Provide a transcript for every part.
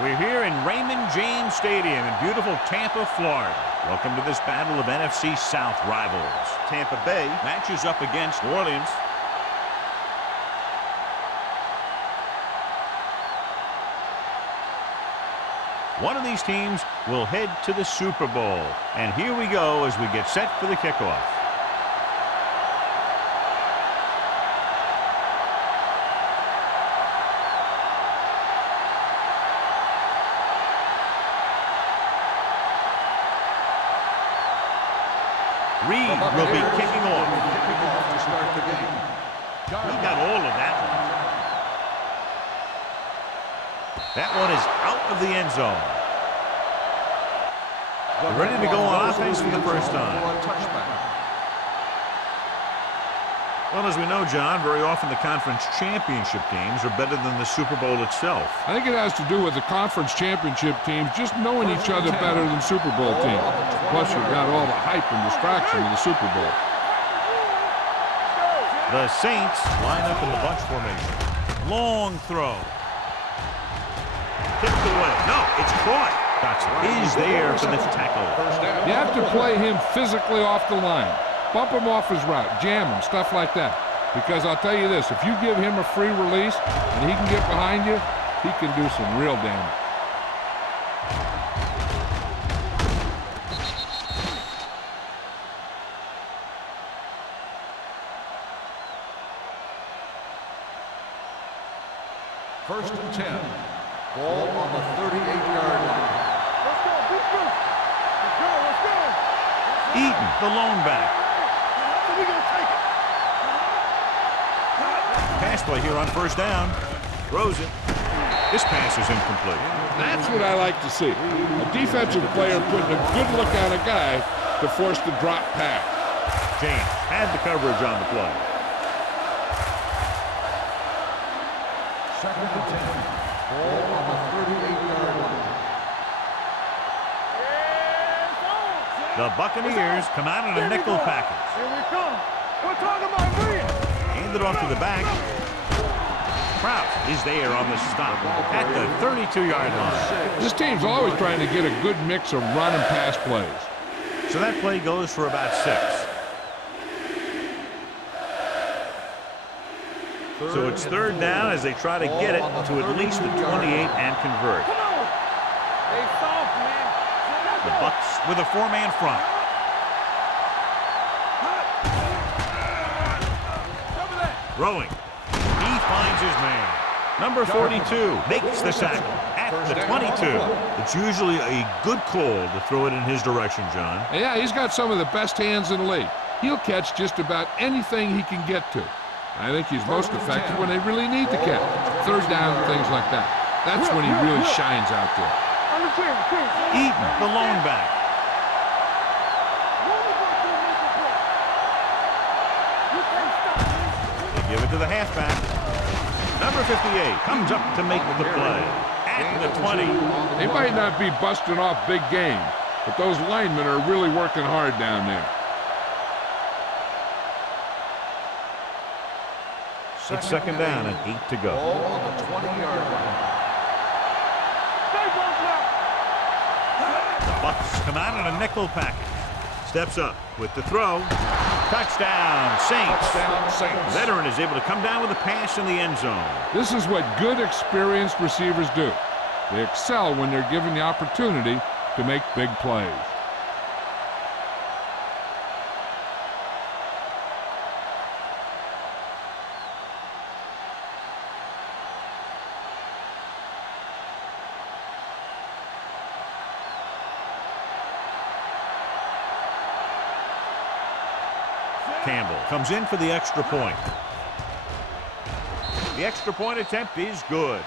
We're here in Raymond James Stadium in beautiful Tampa, Florida. Welcome to this battle of NFC South rivals. Tampa Bay matches up against New Orleans. One of these teams will head to the Super Bowl. And here we go as we get set for the kickoff. Reed will be kicking off. To start the game. He got all of that one. That one is out of the end zone. They're ready to go on offense for the first time. Well, as we know, John, very often the conference championship games are better than the Super Bowl itself. I think it has to do with the conference championship teams just knowing each other better than Super Bowl teams. Plus, you've got all the hype and distraction of the Super Bowl. The Saints line up in the bunch formation. Long throw. Tipped away. No, it's caught. Gotcha. Is there for the tackle. You have to play him physically off the line. Bump him off his route, jam him, stuff like that. Because I'll tell you this, if you give him a free release and he can get behind you, he can do some real damage. First and 10. Ball on the 38-yard line. Let's go, let's go. Let's go, let's go. Eaton, the lone back. We're going to take it. Pass play here on first down. Throws it. This pass is incomplete. That's what I like to see. A defensive player putting a good look on a guy to force the drop pass. James had the coverage on the play. Second and 10. Ball on the 38-yard line. The Buccaneers come out in a nickel package. Here we come. We're talking about Green. Hand it off to the back. Kraus is there on the stop at the 32-yard line. This team's always trying to get a good mix of run and pass plays. So that play goes for about 6. So it's third down as they try to get it to at least the 28 and convert. Come on. They soft, man. The Bucs with a 4-man front. Throwing. He finds his man. Number 42 makes the tackle at the 22. It's usually a good call to throw it in his direction, John. Yeah, he's got some of the best hands in the league. He'll catch just about anything he can get to. I think he's most effective when they really need to catch. Third down and things like that. That's when he really shines out there. Eaton, the lone back. They give it to the halfback. Number 58 comes up to make the play at the 20. They might not be busting off big game, but those linemen are really working hard down there. It's second down and 8 to go. Ball on the 20-yard line. The Bucs come out in a nickel package. Steps up with the throw. Touchdown, Saints. Touchdown, Saints. Veteran is able to come down with a pass in the end zone. This is what good, experienced receivers do. They excel when they're given the opportunity to make big plays. Campbell comes in for the extra point. The extra point attempt is good.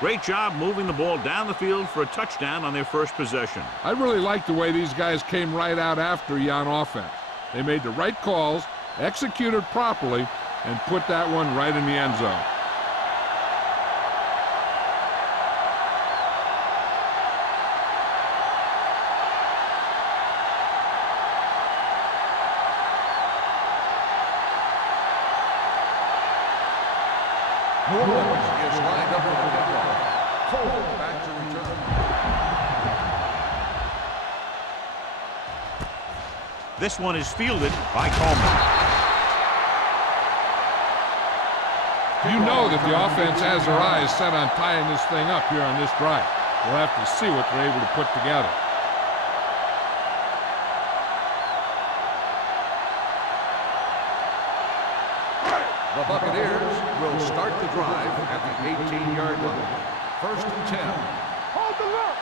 Great job moving the ball down the field for a touchdown on their first possession. I really like the way these guys came right out after you on offense. They made the right calls, executed properly, and put that one right in the end zone. New Orleans is lined up for the kickoff. Cole back to return. This one is fielded by Coleman. You know that the offense has their eyes set on tying this thing up here on this drive. We'll have to see what they're able to put together. The Buccaneers will start the drive at the 18-yard line. First and 10. Hold the look.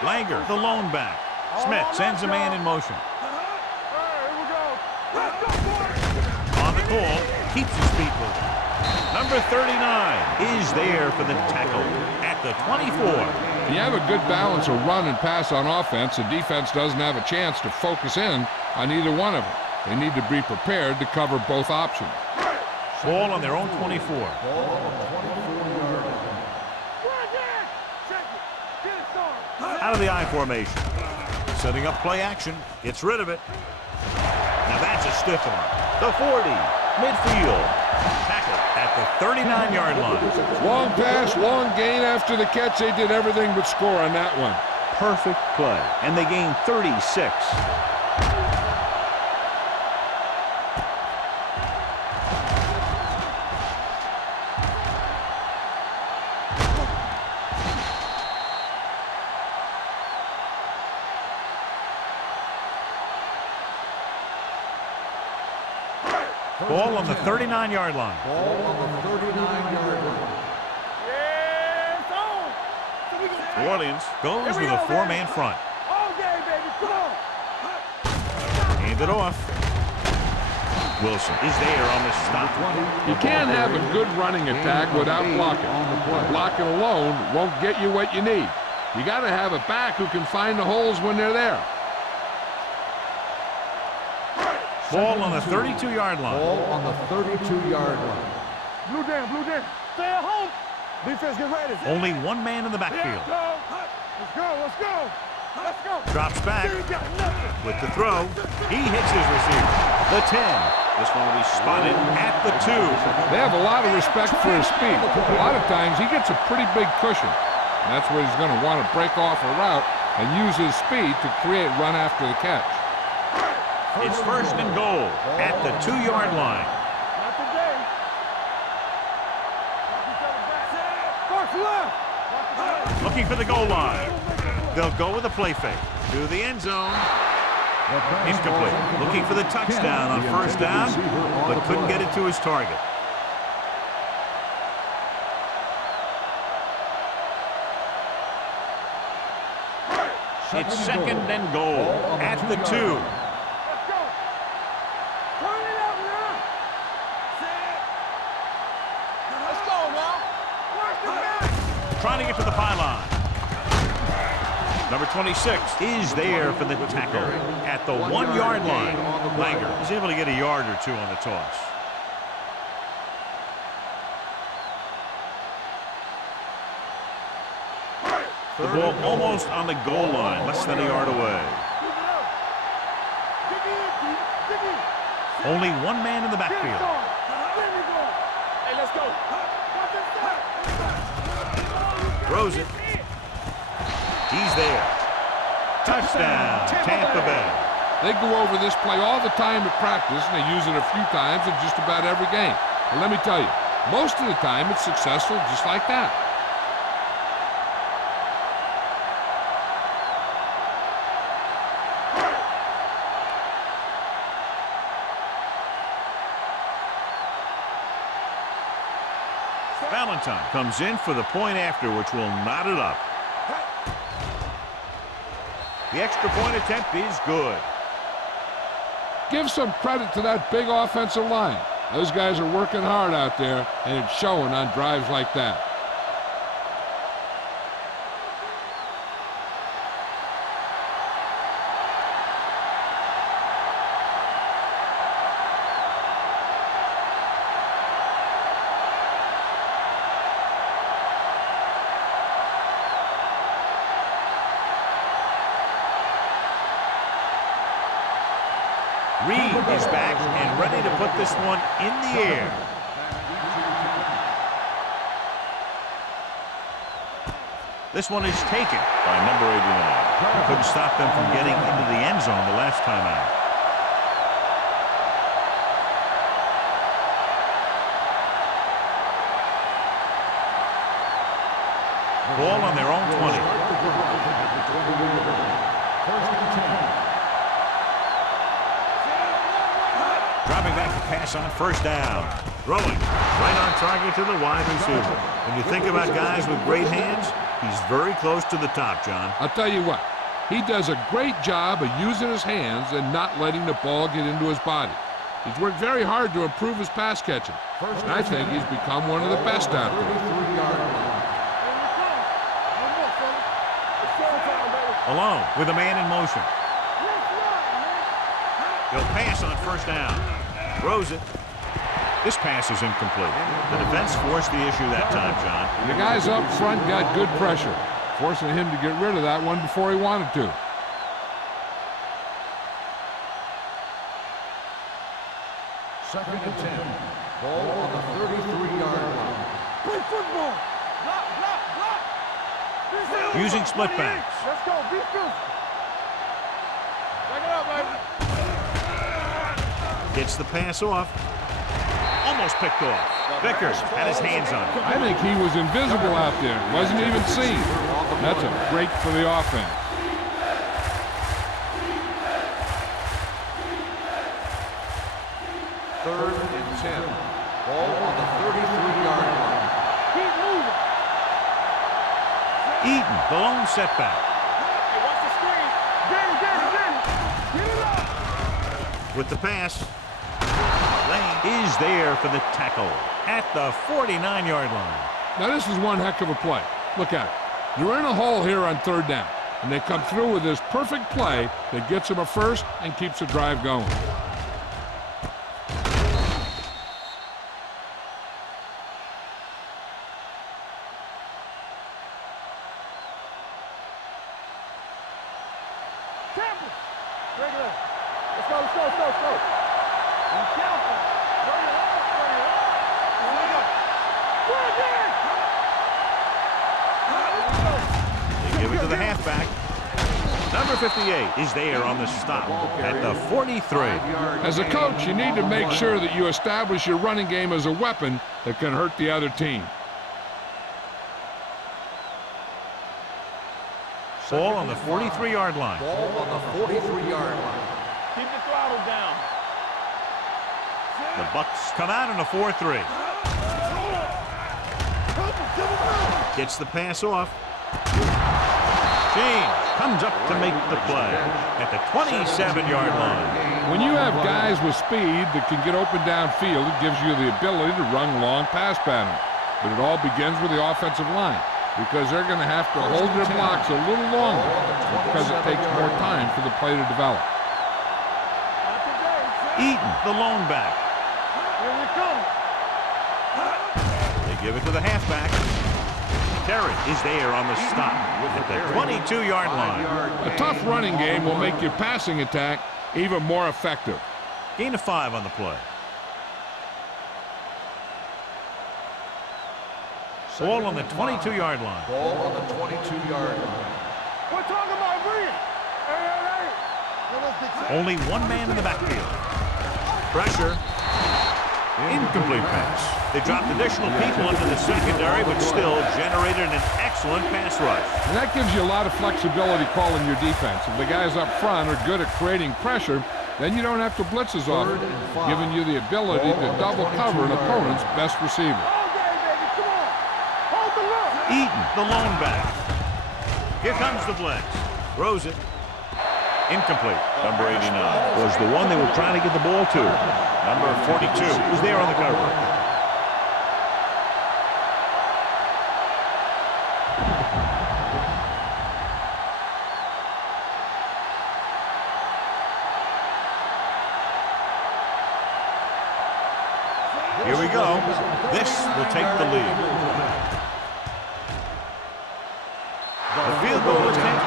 Langer, the lone back. Smith sends a man in motion. All right, here we go. Let's go, boys. On the call, keeps his feet moving. Number 39 is there for the tackle at the 24. You have a good balance of run and pass on offense. The defense doesn't have a chance to focus in on either one of them. They need to be prepared to cover both options. Ball on their own 24. Ball on the 24-yard line. Run there. Check it. Get it started. Out of the I formation. Setting up play action. Gets rid of it. Now that's a stiff arm. The 40. Midfield. Tackle at the 39-yard line. Long pass, long gain after the catch. They did everything but score on that one. Perfect play. And they gain 36. Ball on the 39-yard line. Ball on the 39-yard line. Yeah, it's on. So we can New Orleans goes Here we with a go, four-man baby. front. all day, baby. Come on. Hand it off. Wilson is there on the stop. You can't have a good running attack without blocking. Blocking alone won't get you what you need. You got to have a back who can find the holes when they're there. Ball on the 32-yard line. Ball on the 32-yard line. Blue down, blue down. Stay at home. Defense, get ready. Only one man in the Let's backfield. go. Let's go. Let's go. Let's go. Drops back You got nothing. with the throw. He hits his receiver. The 10. This one will be spotted at the 2. They have a lot of respect for his speed. A lot of times he gets a pretty big cushion. And that's where he's going to want to break off a route and use his speed to create run after the catch. It's first and goal at the 2-yard line. Not today. First left. Looking for the goal line. They'll go with a play fake to the end zone. Incomplete. Looking for the touchdown on first down, but couldn't get it to his target. It's second and goal at the 2. Let's go. Turn it up now. Let's go now. Work the back. Trying to get to the pylon. Number 26 is there for the tackle at the 1-yard line. Langer is able to get a yard or two on the toss. The ball almost on the goal line, less than a yard away. Only one man in the backfield. Hey, let's go. Throws it. He's there. Touchdown, Tampa Bay. They go over this play all the time at practice, and they use it a few times in just about every game. And let me tell you, most of the time it's successful just like that. Valentine comes in for the point after, which will knot it up. The extra point attempt is good. Give some credit to that big offensive line. Those guys are working hard out there, and it's showing on drives like that. Reed is back and ready to put this one in the air. This one is taken by number 89. Couldn't stop them from getting into the end zone the last time out. Ball on their own 20. First and 10. Dropping back to pass on first down. Throwing right on target to the wide receiver. When you think about guys with great hands, he's very close to the top, John. I'll tell you what, he does a great job of using his hands and not letting the ball get into his body. He's worked very hard to improve his pass catching, and I think he's become one of the best out there. Alone with a man in motion. He'll pass on first down. Throws it. This pass is incomplete. The defense forced the issue that time, John. And the guys up front got good pressure, forcing him to get rid of that one before he wanted to. Second and 10. Ball on the 33-yard line. Play football. Block, block, block. Using split backs. Let's go. Be physical. Back it up, baby. Gets the pass off. Almost picked off. Vickers had his hands on it. I think he was invisible out there. Wasn't even seen. That's a break for the offense. Third and 10. Ball on the 33-yard line. Keep moving. Eaton, the lone setback. Hey, watch the screen. Get it up. With the pass. Lane is there for the tackle at the 49-yard line. Now this is one heck of a play. Look at it. You're in a hole here on third down, and they come through with this perfect play that gets them a first and keeps the drive going. Tampa. Break it up. Let's go, let's go, let's go, let's go. Be careful. Throw your arm, throw your arm. Here we go. Go again. They give it to the halfback. Number 58 is there on the stop at the 43. As a coach, you need to make sure that you establish your running game as a weapon that can hurt the other team. Ball on the 43-yard line. Ball on the 43-yard line. Keep the throttle down. The Bucks come out in a 4-3. Gets the pass off. James comes up to make the play at the 27-yard line. When you have guys with speed that can get open downfield, it gives you the ability to run long pass patterns. But it all begins with the offensive line, because they're going to have to hold their blocks a little longer because it takes more time for the play to develop. Eaton, the lone back. Here we come. They give it to the halfback. Terry is there on the stop at the 22-yard line. A tough running game will make your passing attack even more effective. Gain of 5 on the play. Ball on the 22-yard line. Ball on the 22-yard line. We're talking about bringing. Hey. Only one man in the backfield. Pressure. Incomplete pass. They dropped additional people into the secondary, but still generated an excellent pass rush. And that gives you a lot of flexibility calling your defense. If the guys up front are good at creating pressure, then you don't have to blitz as often, giving you the ability to double cover an opponent's best receiver. Eaton, the lone back. Here comes the blitz. Throws it. Incomplete. Number 89 was the one they were trying to get the ball to. Number 42 was there on the cover. Here we go. This will take the lead. The field goal attempt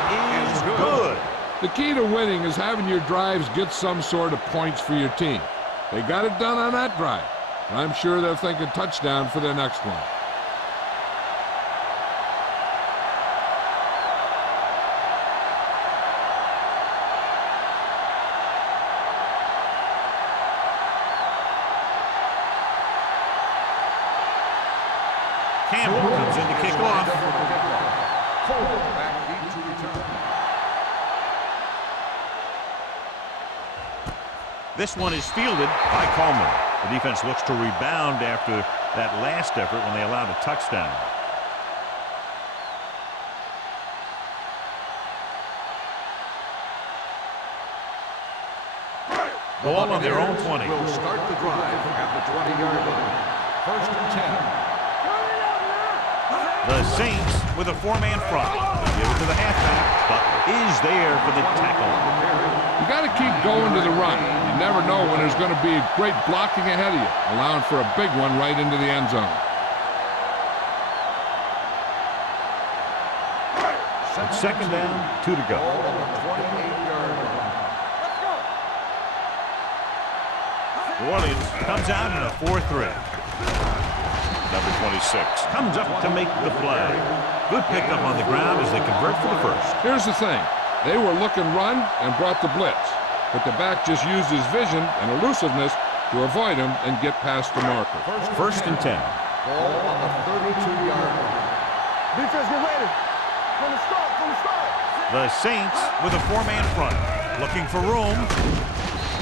is good. The key to winning is having your drives get some sort of points for your team. They got it done on that drive. I'm sure they're thinking touchdown for their next one. Campbell comes in to kick off. Back deep to return. This one is fielded by Coleman. The defense looks to rebound after that last effort when they allowed a touchdown. Ball on their own 20. Will start the drive at the 20-yard line. First and 10. The Saints with a four-man front. They give it to the halfback, but is there for the tackle. You got to keep going to the run. You never know when there's going to be great blocking ahead of you, allowing for a big one right into the end zone. Second down, 2 to go. Ball on the 28-yard line. New Orleans comes out in a 4-3. Number 26 comes up to make the play. Good pickup on the ground as they convert for the first. Here's the thing. They were looking run and brought the blitz, but the back just used his vision and elusiveness to avoid him and get past the marker. First and 10. Ball on the 32-yard line. Defense, get ready. From the start, from the start. The Saints with a four-man front. Looking for room.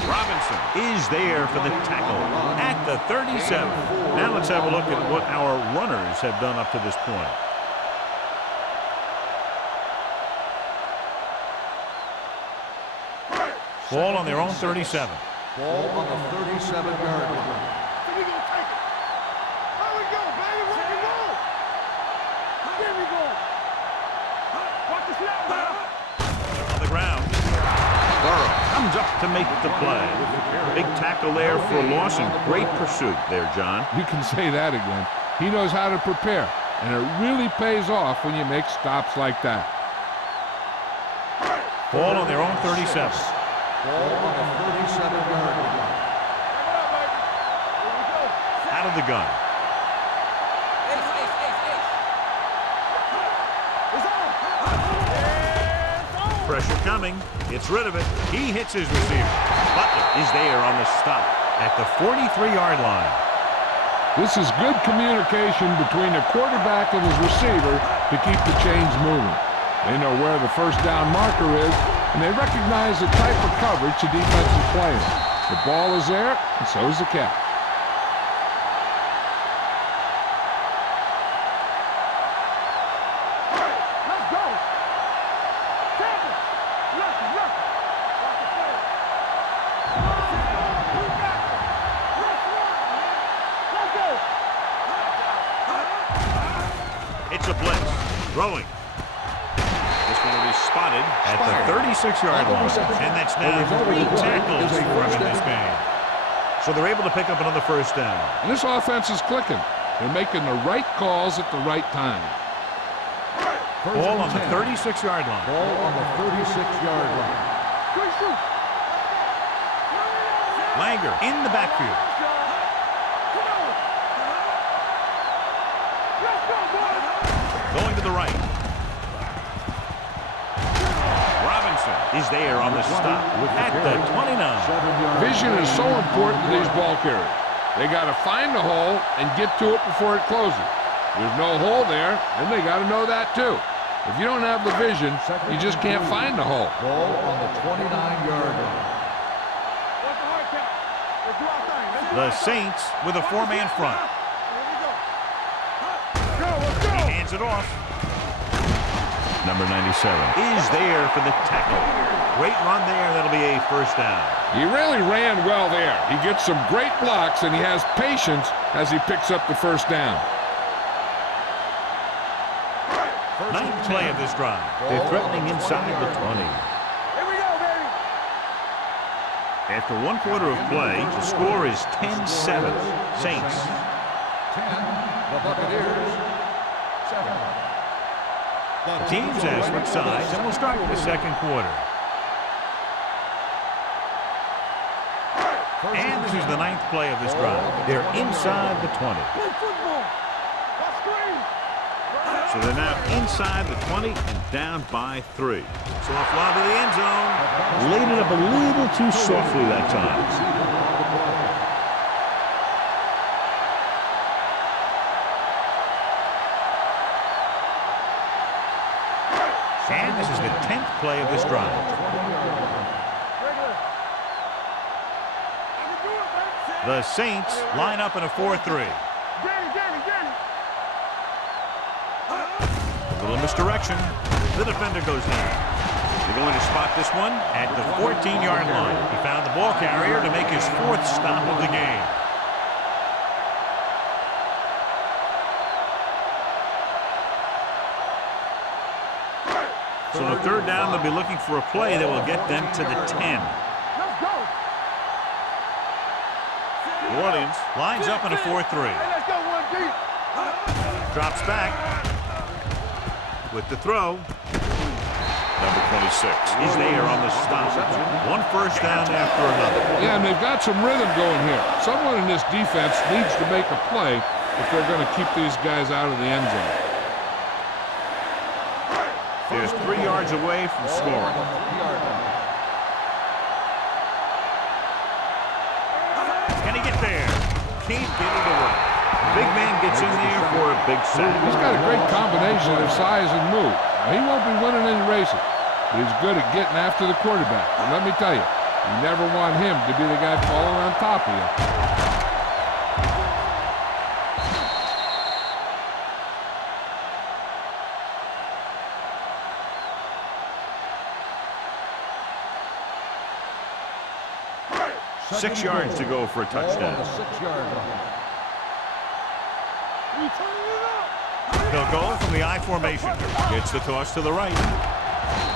Robinson is there for the tackle at the 37. Now let's have a look at what our runners have done up to this point. Ball on their own 37. Ball on the 37-yard line. So we gonna take it. There we go, baby. Rock and roll. There we go. Watch the snap now. On the ground. Burrow comes up to make the play. Big tackle there for loss and great pursuit there, John. You can say that again. He knows how to prepare, and it really pays off when you make stops like that. Ball on their own 37. Ball on the 37-yard line. Out of the gun. Pressure coming. Gets rid of it. He hits his receiver. Butler is there on the stop at the 43-yard line. This is good communication between the quarterback and his receiver to keep the chains moving. They know where the first down marker is, and they recognize the type of coverage the defense is playing. The ball is there, and so is the catch. Let's go. Tampa. Lucky. Let's go. It's a blitz. Throwing. This one will be spotted at the 36-yard line. And that's now 3 tackles for him in this game. So they're able to pick up another first down. And this offense is clicking. They're making the right calls at the right time. Ball on the 36-yard line. Ball on the 36-yard line. Good shoot. Langer in the backfield. Come on. Let's go, boys. Going to the right. Robinson is there on the stop at the 29. Vision is so important to these ball carriers. They got to find the hole and get to it before it closes. There's no hole there, and they got to know that too. If you don't have the vision, you just can't find the hole. Ball on the 29-yard line. What's the hard count? Let's do our thing. Let's do The our thing. Saints with a four-man front. Here we go. Let's go. He hands it off. Number 97 is there for the tackle. Great run there. That'll be a first down. He really ran well there. He gets some great blocks, and he has patience as he picks up the first down. Ninth play of this drive. They're threatening inside the 20. Here we go, baby. After one quarter of play, the score is 10-7. Saints. 10, the Buccaneers, 7. The teams have switched sides, and we'll start the second quarter. And this is the ninth play of this drive. They're inside the 20. Play football. Watch screen. So they're now inside the 20 and down by 3. Soft lob to the end zone. Laid it up a little too softly that time. And this is the 10th play of this drive. The Saints line up in a 4-3. A little misdirection. The defender goes down. They're going to spot this one at the 14-yard line. He found the ball carrier to make his 4th stop of the game. So on 3rd down, they'll be looking for a play that will get them to the 10. Let's go. New Orleans lines up in a 4-3. Hey, let's go one deep. Drops back with the throw. Number 26 is there on the stop. One first down after another. Yeah, and they've got some rhythm going here. Someone in this defense needs to make a play if they're going to keep these guys out of the end zone. There's 3 yards away from scoring. Can he get there? Can't get it away. Big man gets in there for a big sack. He's got a great combination of size and move. Now, he won't be winning any races, but he's good at getting after the quarterback. And let me tell you, you never want him to be the guy falling on top of you. Six yards to go for a touchdown. They'll go from the I formation. Gets the toss to the right.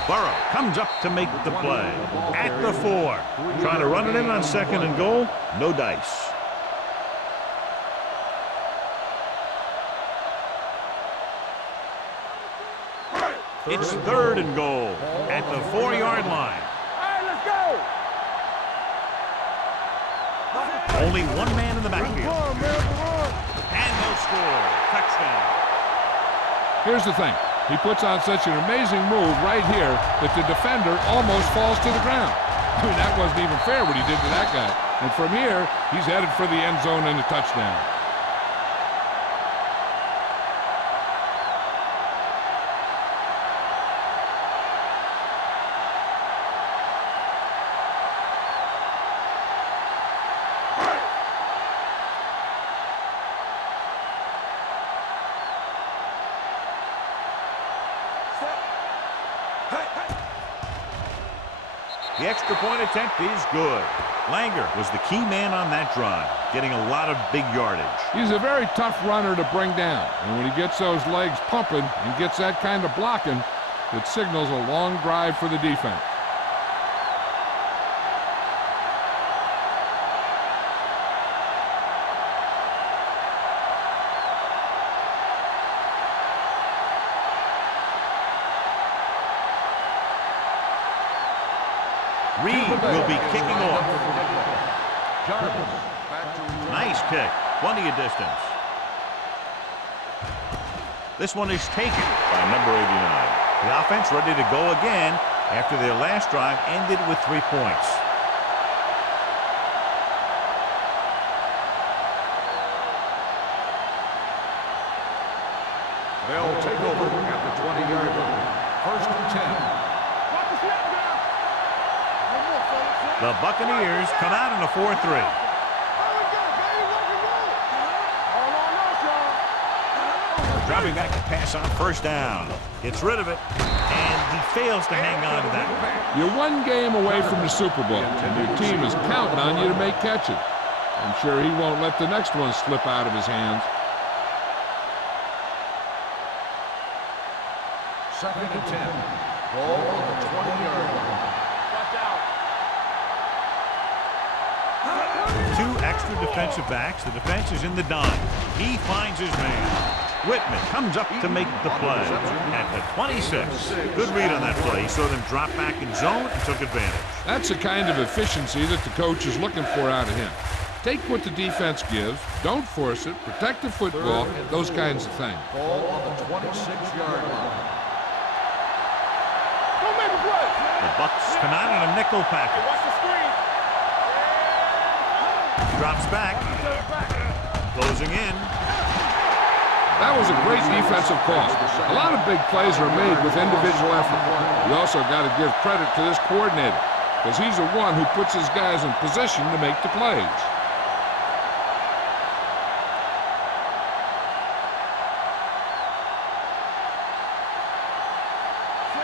Burrow comes up to make the play. At the 4. Trying to run it in on 2nd and goal. No dice. It's 3rd and goal at the 4-yard line. All right, let's go. Only one man in the backfield. And no score. Touchdown. Here's the thing. He puts on such an amazing move right here that the defender almost falls to the ground. I mean, that wasn't even fair what he did to that guy. And from here, he's headed for the end zone and a touchdown. The extra point attempt is good. Langer was the key man on that drive, getting a lot of big yardage. He's a very tough runner to bring down. And when he gets those legs pumping and gets that kind of blocking, it signals a long drive for the defense. Reed will be kicking off. Nice kick. Plenty of distance. This one is taken by number 89. The offense ready to go again after their last drive ended with 3 points. They'll take over at the 20-yard line. 1st and 10. The Buccaneers come out in a 4-3. Dropping back to pass on first down. Gets rid of it, and he fails to hang on to that one. You're one game away from the Super Bowl, and your team is counting on you to make catches. I'm sure he won't let the next one slip out of his hands. Second and 10. Ball on the 20-yard line. Watch out. Two extra defensive backs. The defense is in the dime. He finds his man. Whitman comes up to make the play at the 26. Good read on that play. He saw them drop back in zone and took advantage. That's the kind of efficiency that the coach is looking for out of him. Take what the defense gives, don't force it, protect the football, those kinds of things. Ball on the 26-yard line. Don't make a play. The Bucs come out in a nickel package. Watch the screen. Drops back. Closing in. That was a great defensive call. A lot of big plays are made with individual effort. You also got to give credit to this coordinator, because he's the one who puts his guys in position to make the plays.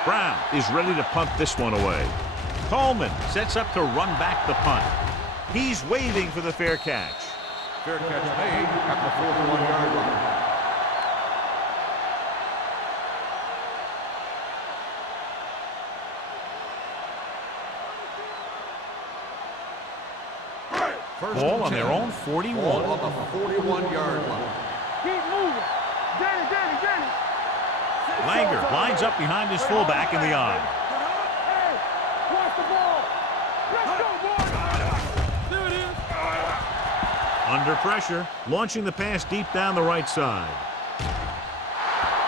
Brown is ready to punt this one away. Coleman sets up to run back the punt. He's waving for the fair catch. Fair catch made at the 41-yard line. Ball on their own 41. Ball on the 41-yard line. Keep moving. Danny. Langer lines up behind his fullback in the eye. Hey, watch the ball. Let's go, boys. There it is. Under pressure, launching the pass deep down the right side.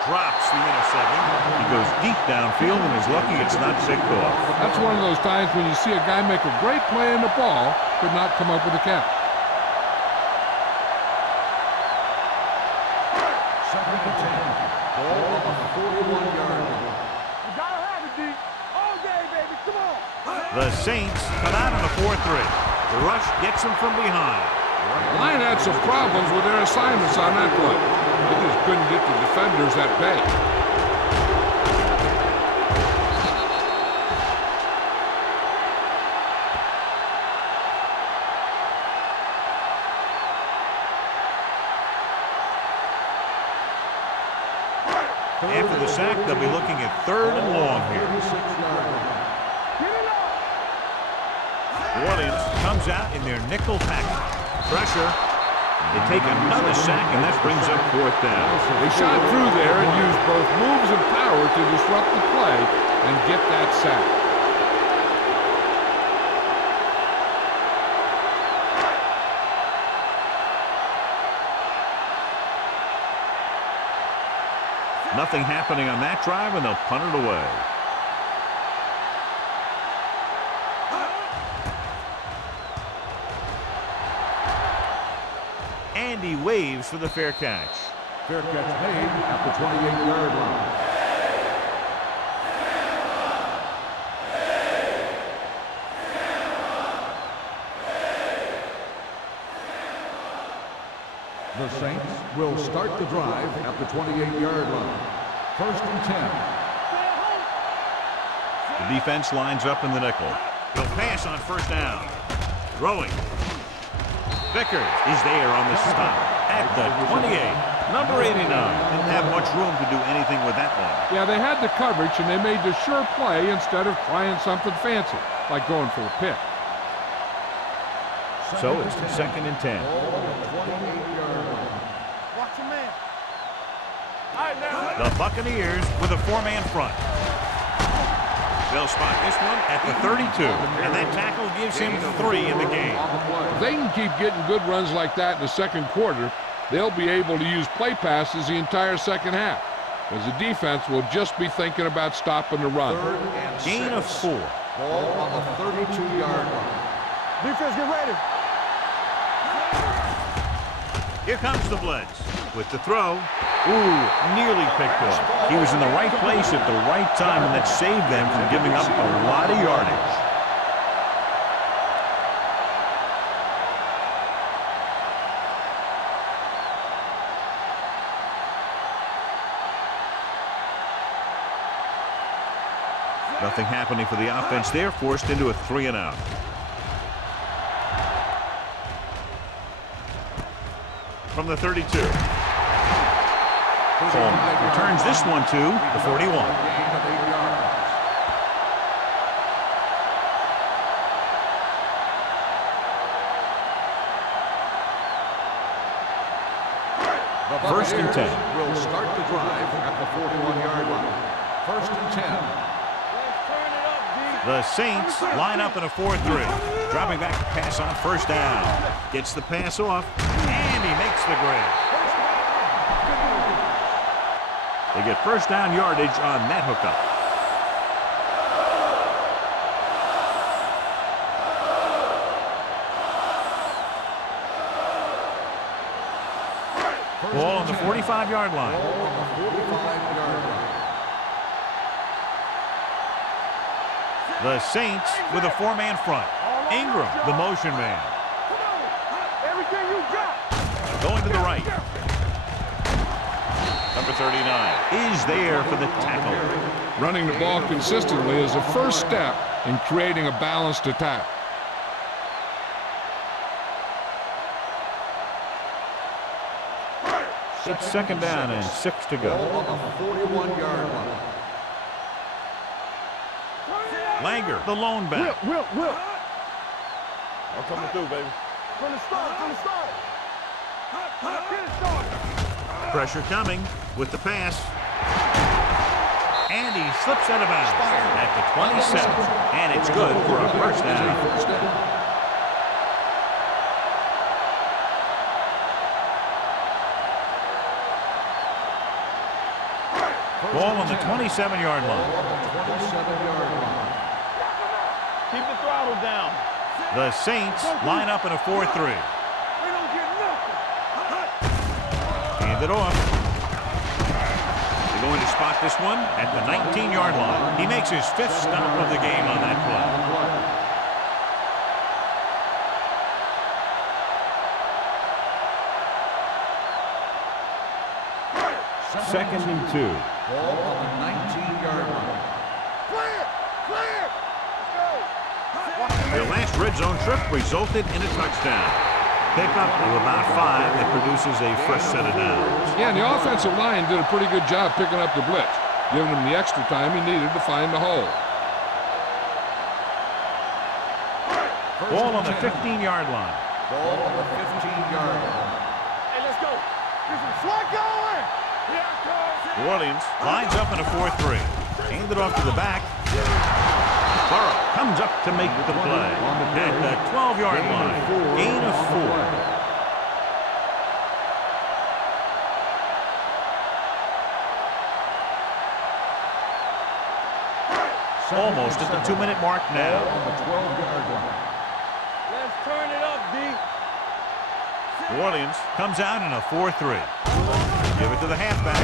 Drops the interception. He goes deep downfield and is lucky it's not picked off. That's one of those times when you see a guy make a great play in the ball, but not come up with a catch. Second and 10. Ball on the 41-yard line. You gotta have it, D. All day, baby. Come on. The Saints come out in the 4-3. The rush gets them from behind. The line had some problems with their assignments on that play. They just couldn't get the defenders at bay. After the sack, they'll be looking at 3rd and long here. 36-yard line. Get it up. New Orleans comes out in their nickel package. Pressure. They take another sack, and that brings up 4th down. They shot through there and used both moves and power to disrupt the play and get that sack. Nothing happening on that drive, and they'll punt it away. Andy waves for the fair catch. Fair catch made at the 28-yard line. The Saints will start the drive at the 28-yard line. 1st and 10. The defense lines up in the nickel. He'll pass on 1st down. Throwing. Vickers is there on the stop at the 28. Number 89. Didn't have much room to do anything with that one. Yeah, they had the coverage, and they made the sure play instead of trying something fancy, like going for a pick. So it's 2nd and 10. Watch your man. All right, now. The Buccaneers with a 4-man front. They'll spot this one at the 32, and that tackle gives him 3 in the game. If they can keep getting good runs like that in the second quarter, they'll be able to use play passes the entire second half, as the defense will just be thinking about stopping the run. Gain of 4. Ball on the 32-yard line. Defense, get ready. Here comes the blitz with the throw. Ooh, nearly picked off. He was in the right place at the right time, and that saved them from giving up a lot of yardage. Nothing happening for the offense there, forced into a 3-and-out. From the 32. Coleman returns this one to the 41. First and 10. Will start the drive at the 41-yard line. First and 10. The Saints line up in a 4-3. Dropping back to pass on first down. Gets the pass off, and he makes the grab. They get first down yardage on that hookup. Ball on the 45-yard line. The Saints with a 4-man front. Ingram, the motion man. Everything you got. Going to the right. Number 39 is there for the tackle. Running the ball consistently is the first step in creating a balanced attack. It's second down and 6 to go. On the 41-yard line. Langer, the lone back. Whip. I'm coming through, baby. From the start. Get it started. Pressure coming with the pass. And he slips out of bounds at the 27. And it's good for a first down. Ball on the 27-yard line. Keep the throttle down. The Saints line up in a 4-3. We don't get nothing. Hand it off. They're going to spot this one at the 19-yard line. He makes his 5th stop of the game on that play. Second and 2. Ball on the 19-yard line. Clear. Their last red zone trip resulted in a touchdown. Pickup of about 5 that produces a fresh set of downs. Yeah, and the offensive line did a pretty good job picking up the blitz, giving him the extra time he needed to find the hole. Ball on the 15-yard line. Ball on the 15-yard line. Hey, let's go. Get some slot going. New Orleans lines up in a 4-3. Hand it off to the back. Burrow comes up to make the play at the 12-yard line. Gain of 4. Almost at the 2-minute mark now. On the 12-yard line. Let's turn it up, D. New Orleans comes out in a 4-3. Give it to the halfback.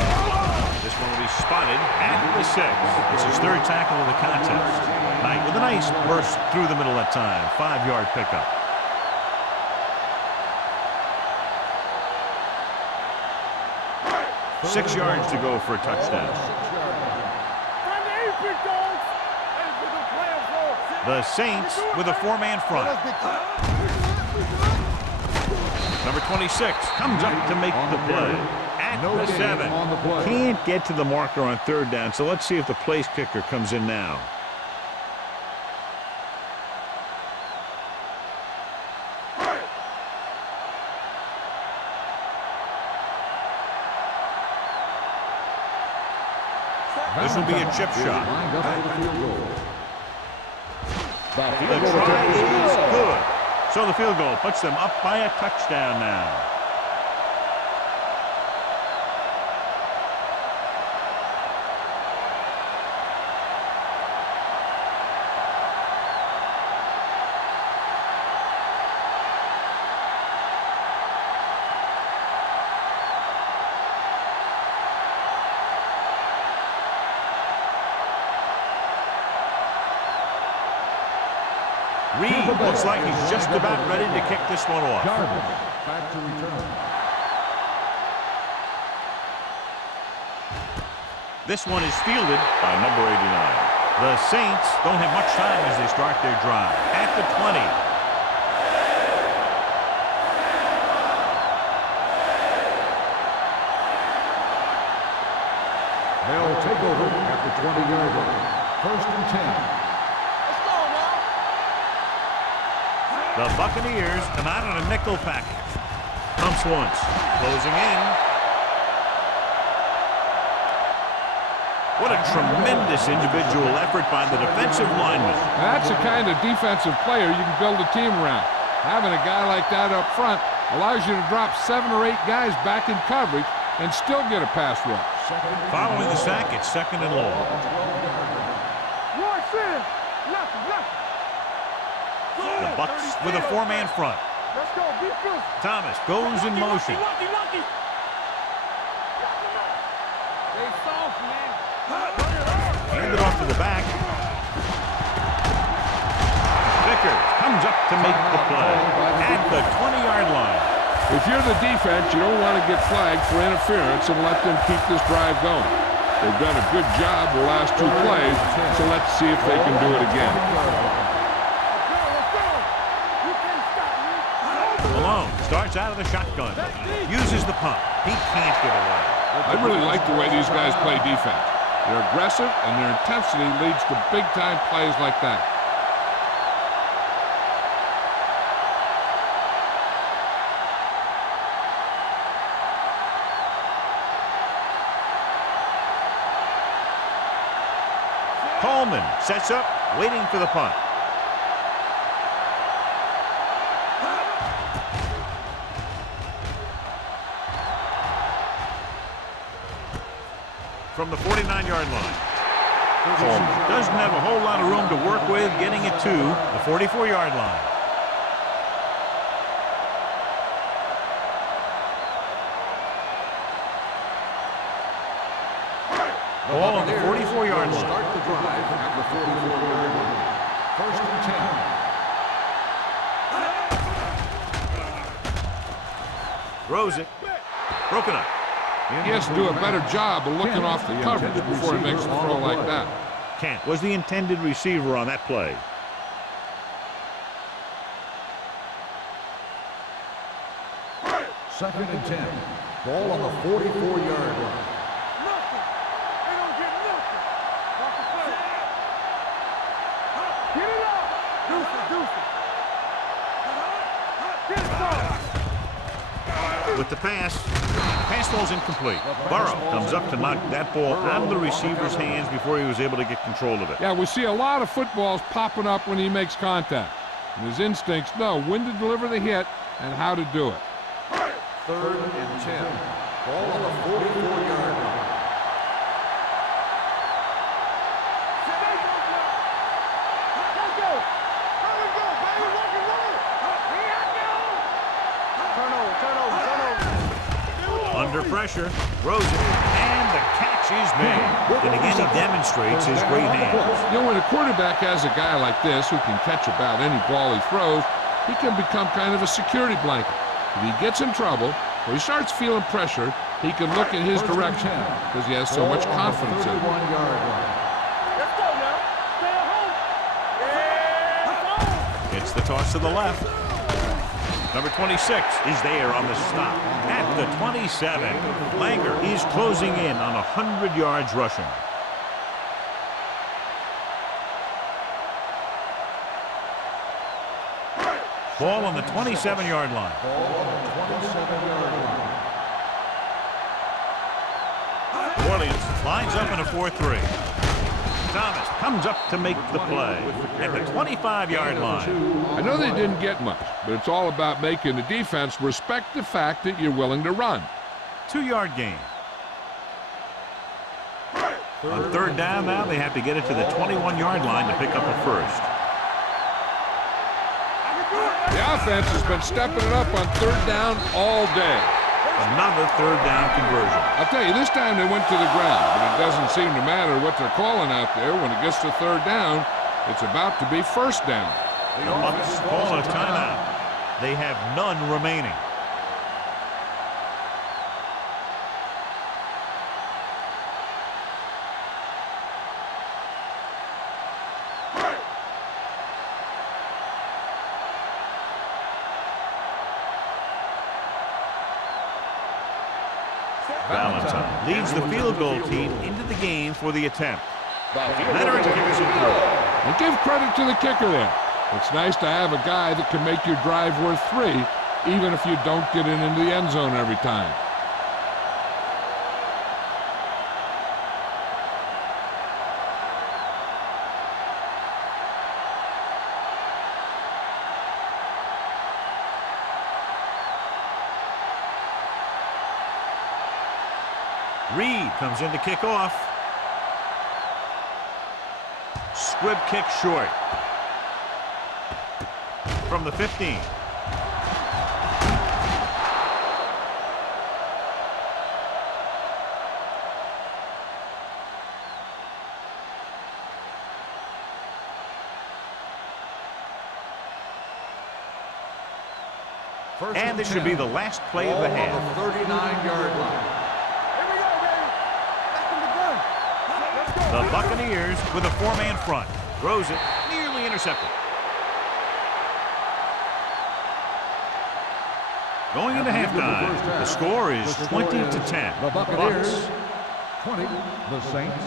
This one will be spotted at the 6. It's his 3rd tackle of the contest. Knight with a nice burst through the middle that time. 5-yard pickup. Six yards to go for a touchdown. The Saints with a 4-man front. Number 26 comes up to make the play at the 7. Can't get to the marker on 3rd down, so let's see if the place kicker comes in now. This will be a chip shot. The try is good. So the field goal puts them up by a touchdown now. Reed looks like he's just about ready to kick this one off. Back to return. This one is fielded by number 89. The Saints don't have much time as they start their drive. At the 20. They'll take over at the 20-yard line. First and 10. Let's go now. The Buccaneers come out in a nickel package. Pumps once. Closing in. What a tremendous individual effort by the defensive lineman. That's the kind of defensive player you can build a team around. Having a guy like that up front allows you to drop 7 or 8 guys back in coverage and still get a pass rush. Following the sack, it's second and long. One center. Left. The Bucs with a 4-man front. Let's go. Be fierce. Thomas goes in motion. Lucky. They soft, man. Handed off to the back. Vickers comes up to make the play at the 20-yard line. If you're the defense, you don't want to get flagged for interference and let them keep this drive going. They've done a good job the last 2 plays, so let's see if they can do it again. Let's go. You can't stop me. Malone starts out of the shotgun. Uses the pump. He can't get away. I really like the way these guys play defense. They're aggressive, and their intensity leads to big-time plays like that. Coleman sets up, waiting for the punt. From the 49-yard line. Coleman doesn't have a whole lot of room to work with, getting it to the 44-yard line. Ball on the 44-yard line. Start the drive at the 44-yard line. First and 10. Throws it. Broken up. He has to do a better job of looking off the coverage before he makes a throw like that. Kent was the intended receiver on that play. Second and 10. Ball on the 44-yard line. Nothing. They don't get nothing. Off the play. Get it up. Deuce it. Get it going. With the pass ball's incomplete. Burrow comes up to knock that ball out of the receiver's hands before he was able to get control of it. Yeah, we see a lot of footballs popping up when he makes contact. And his instincts know when to deliver the hit and how to do it. Third and 10. Ball on the 44-yard line. Let's go. Let's go, baby. Rock and roll. Here I go. Turn over. Under pressure, throws it, and the catch is made. And again, he demonstrates his great hands. You know, when a quarterback has a guy like this who can catch about any ball he throws, he can become kind of a security blanket. If he gets in trouble or he starts feeling pressure, he can look in his direction because he has so much confidence in him. Let's go now. Stay at home. It's the toss to the left. Number 26 is there on the stop at the 27. Langer is closing in on 100 yards rushing. Ball on the 27-yard line. Orleans lines up in a 4-3. Thomas comes up to make the play at the 25-yard line. I know they didn't get much, but it's all about making the defense respect the fact that you're willing to run. 2-yard gain. On third down now, they have to get it to the 21-yard line to pick up a first. The offense has been stepping it up on third down all day. Another third down conversion. I'll tell you, this time they went to the ground, but it doesn't seem to matter what they're calling out there. When it gets to third down, it's about to be first down. The Bucs call a timeout. They have none remaining. Valentine leads the field goal team into the game for the attempt. Veteran kickers it through. And give credit to the kicker there. It's nice to have a guy that can make your drive worth 3, even if you don't get it into the end zone every time. Reed comes in to kick off. Squib kick short. From the 15. And this should be the last play of the half. On the 39-yard line. The Buccaneers with a 4-man front. Throws it, nearly intercepted. Going into halftime, the score is 20-10. The Buccaneers 20, the Saints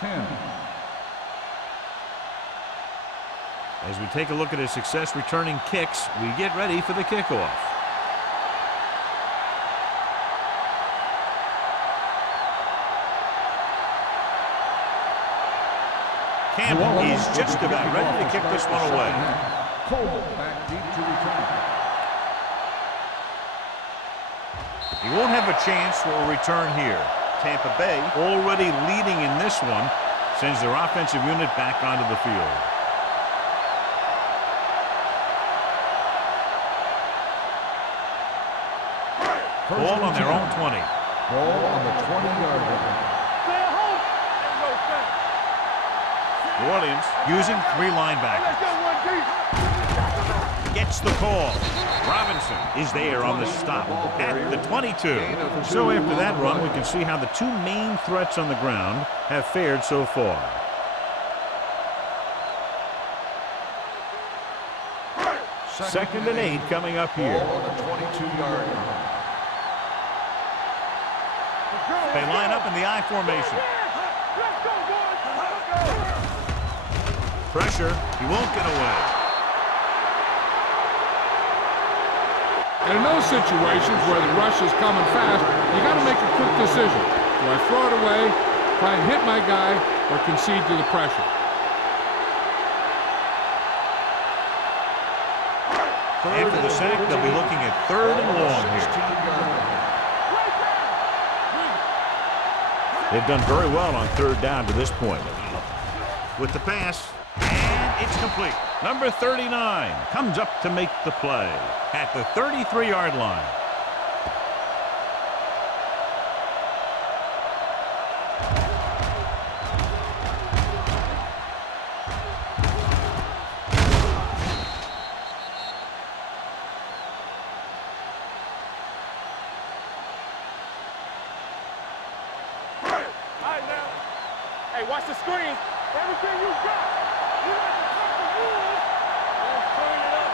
10. As we take a look at his success returning kicks, we get ready for the kickoff. Campbell is just about ready to kick this one away. Cole back deep to return. He won't have a chance for a return here. Tampa Bay, already leading in this one, sends their offensive unit back onto the field. Ball on their own 20. Ball on the 20-yard line. New Orleans using 3 linebackers. Gets the call. Robinson is there on the stop at the 22. So after that run, we can see how the 2 main threats on the ground have fared so far. Second and 8 coming up here. Ball on the 22-yard line. They line up in the I formation. Pressure. He won't get away. And in those situations where the rush is coming fast, you got to make a quick decision. Do I throw it away, try and hit my guy, or concede to the pressure? After the sack, they'll be looking at 3rd and long here. They've done very well on 3rd down to this point. With the pass, and it's complete. Number 39 comes up to make the play at the 33-yard line. Hey, watch the screen. Everything you got. You got to cut the rules. Let's clean it up.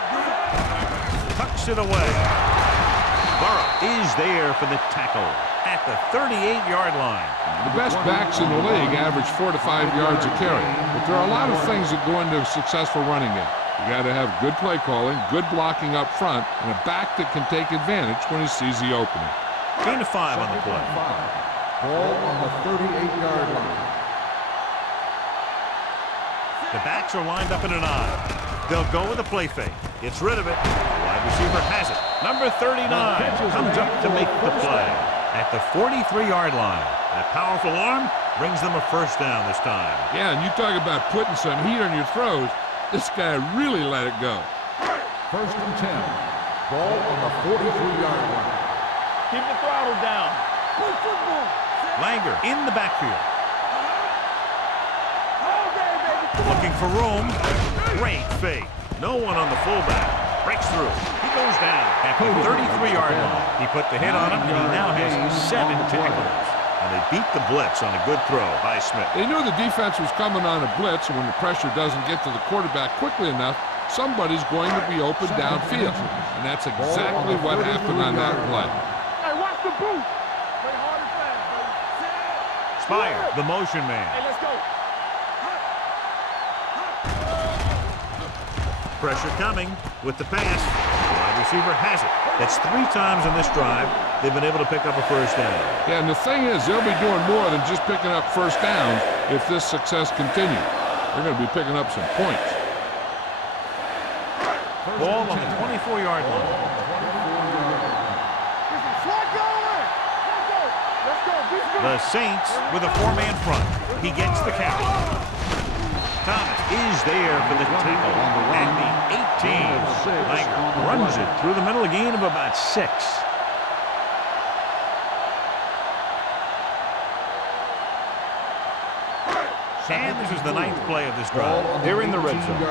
Tucks it away. Burrow is there for the tackle at the 38-yard line. The best backs in the league average 4 to 5 yards a carry. But there are a lot of things that go into a successful running game. You got to have good play calling, good blocking up front, and a back that can take advantage when he sees the opening. Gain of 5 on the play. Ball on the 38-yard line. The backs are lined up in an I. They'll go with a play fake. Gets rid of it. The wide receiver has it. Number 39 comes up to make the play at the 43-yard line. That powerful arm brings them a 1st down this time. Yeah, and you talk about putting some heat on your throws. This guy really let it go. 1st and 10. Ball on the 43-yard line. Keep the throttle down. Play football. Langer in the backfield. Looking for room. Great fake. No one on the fullback. Breaks through. He goes down at the 33-yard line. He put the hit on him, and he now has 7 tackles. And they beat the blitz on a good throw by Smith. They knew the defense was coming on a blitz, and when the pressure doesn't get to the quarterback quickly enough, somebody's going to be open downfield. And that's exactly what happened on that play. Hey, watch the boot. fire. The motion man. Hey, let's go. Pressure coming with the pass. The wide receiver has it. That's 3 times in this drive they've been able to pick up a first down. Yeah, and the thing is, they'll be doing more than just picking up first downs if this success continues. They're going to be picking up some points. Ball on the 24-yard line. The Saints with a 4-man front. He gets the carry. Thomas is there for the tackle at the 18. Langer runs it through the middle, a gain of about 6. And this is the 9th play of this drive. They're in the red zone.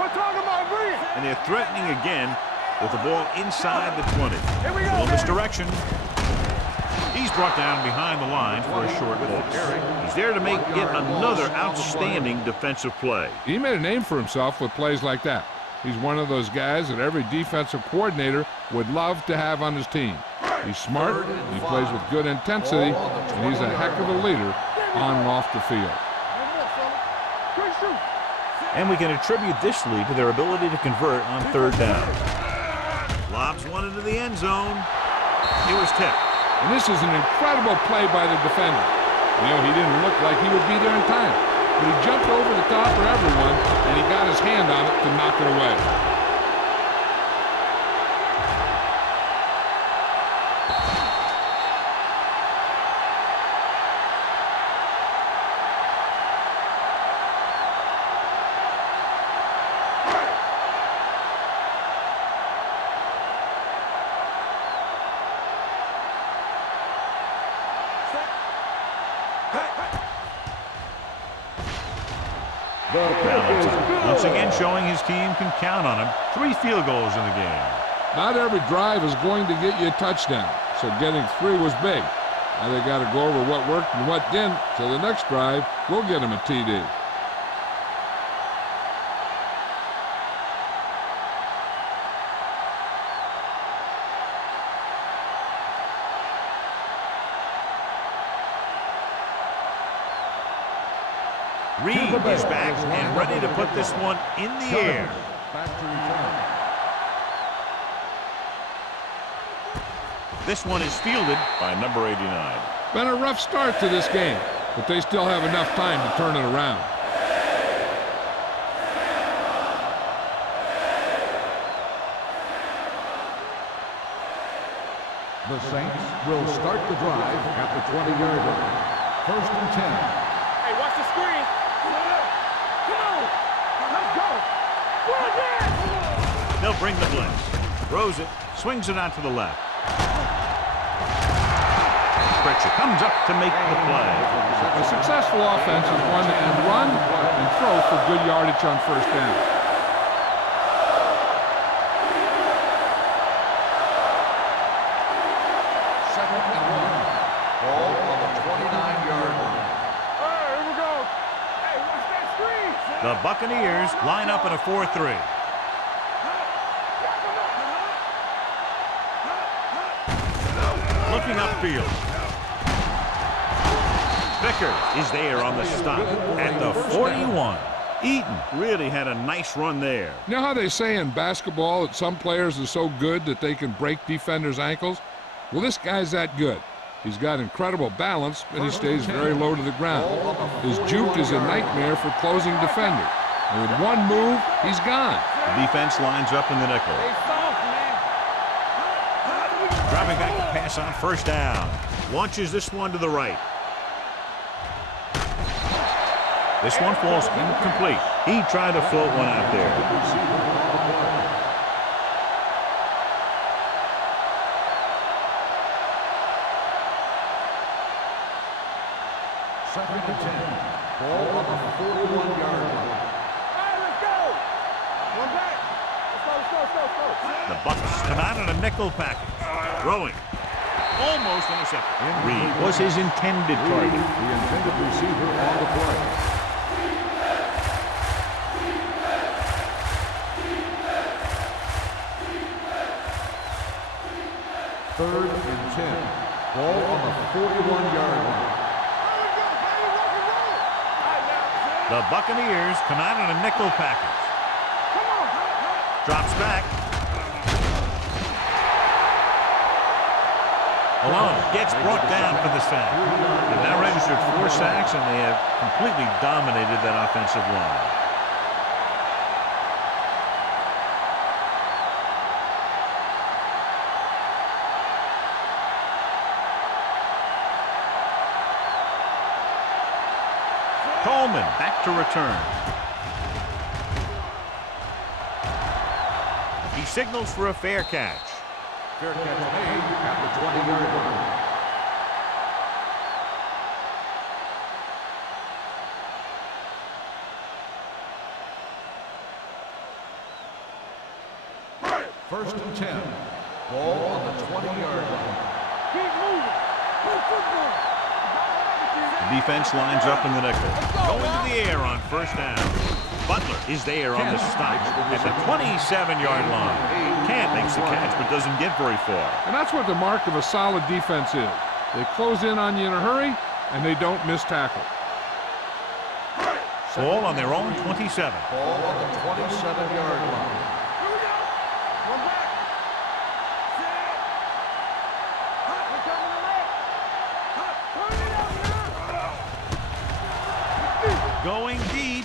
We're talking about breathe. And they're threatening again with the ball inside the 20. Here we go, Little baby. misdirection. He's brought down behind the line for a short loss. He's there to make yet another outstanding defensive play. He made a name for himself with plays like that. He's one of those guys that every defensive coordinator would love to have on his team. He's smart, he plays with good intensity, and he's a heck of a leader on and off the field. And we can attribute this lead to their ability to convert on 3rd down. Lobs one into the end zone. He was tipped. And this is an incredible play by the defender. You know, he didn't look like he would be there in time, but he jumped over the top of everyone, and he got his hand on it to knock it away. Once again showing his team can count on him. 3 field goals in the game. Not every drive is going to get you a touchdown, so getting 3 was big. Now they got to go over what worked and what didn't, so the next drive will get him a TD. Reed is back and ready to put this one in the air. This one is fielded by number 89. Been a rough start to this game, but they still have enough time to turn it around. The Saints will start the drive at the 20-yard line. 1st and 10. Hey, watch the screen. Come on. Let's go. We're there. They'll bring the blitz. Throws it, swings it out to the left. Pritchett comes up to make the play. A successful offense is one that can run and throw for good yardage on 1st down. Second and 1. Ball on the 29-yard line. Here we go. Hey, watch that screen. The Buccaneers line up in a 4-3. Looking upfield. Vickers is there on the stop at the 41. Eaton really had a nice run there. You know how they say in basketball that some players are so good that they can break defenders' ankles? Well, this guy's that good. He's got incredible balance, but he stays very low to the ground. His juke is a nightmare for closing defenders. And with one move, he's gone. The defense lines up in the nickel. Hey, soft, man. Dropping back to pass on 1st down. Launches this one to the right. This one falls incomplete. He tried to float one out there. Second and 10. Ball on the 41-yard line. All right, let's go. One back. Let's go. The Bucs come out in a nickel package. Throwing. Almost intercepted. Reed was his intended target. The intended receiver on the play. Third and 10. Ball on the 41-yard line. The Buccaneers come out in a nickel package. Drops back. Alone gets brought down for the sack. They've now registered 4 sacks, and they have completely dominated that offensive line. Coleman back to return. He signals for a fair catch. Fair catch made at the 20-yard line. First and 10. Ball on the 20-yard line. Keep moving. Good football. The defense lines up in the nickel. Going to the air on first down. Butler is there on the stop at the 27-yard line. Kent makes the catch but doesn't get very far. And that's what the mark of a solid defense is. They close in on you in a hurry, and they don't miss tackle. Ball on their own 27. Ball on the 27-yard line. Here we go. One back. Set. We're coming to left. Turn it up now. Going deep.